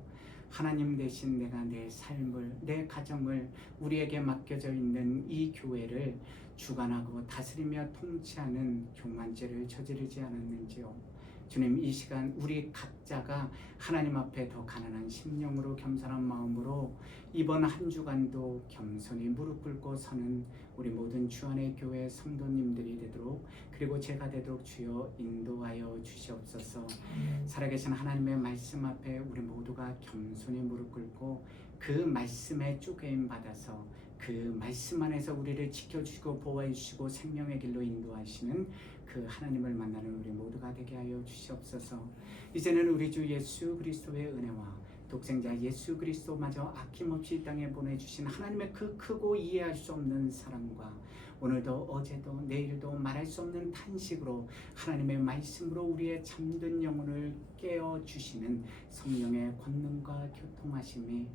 하나님 대신 내가 내 삶을, 내 가정을 우리에게 맡겨져 있는 이 교회를 주관하고 다스리며 통치하는 교만죄를 저지르지 않았는지요. 주님, 이 시간 우리 각자가 하나님 앞에 더 가난한 심령으로 겸손한 마음으로 이번 한 주간도 겸손히 무릎 꿇고 서는 우리 모든 주안의 교회 성도님들이 되도록, 그리고 제가 되도록 주여 인도하여 주시옵소서. 살아계신 하나님의 말씀 앞에 우리 모두가 겸손히 무릎 꿇고 그 말씀에 쪼개임 받아서 그 말씀 안에서 우리를 지켜주시고 보호해 주시고 생명의 길로 인도하시는 그 하나님을 만나는 우리 모두가 되게 하여 주시옵소서. 이제는 우리 주 예수 그리스도의 은혜와 독생자 예수 그리스도마저 아낌없이 이 땅에 보내주신 하나님의 그 크고 이해할 수 없는 사랑과 오늘도 어제도 내일도 말할 수 없는 탄식으로 하나님의 말씀으로 우리의 잠든 영혼을 깨워주시는 성령의 권능과 교통하심이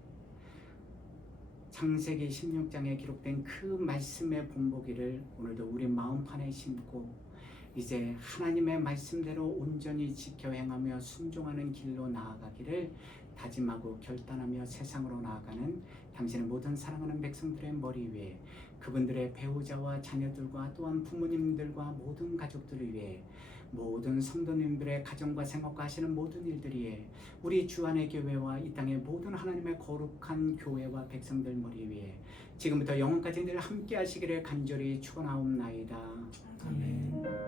창세기 16장에 기록된 그 말씀의 본보기를 오늘도 우리 마음판에 심고 이제 하나님의 말씀대로 온전히 지켜 행하며 순종하는 길로 나아가기를 다짐하고 결단하며 세상으로 나아가는 당신의 모든 사랑하는 백성들의 머리 위에 그분들의 배우자와 자녀들과 또한 부모님들과 모든 가족들을 위해 모든 성도님들의 가정과 생업과 하시는 모든 일들 위에 우리 주안의 교회와 이 땅의 모든 하나님의 거룩한 교회와 백성들 머리 위에 지금부터 영원까지 늘 함께 하시기를 간절히 축원하옵나이다. 아멘.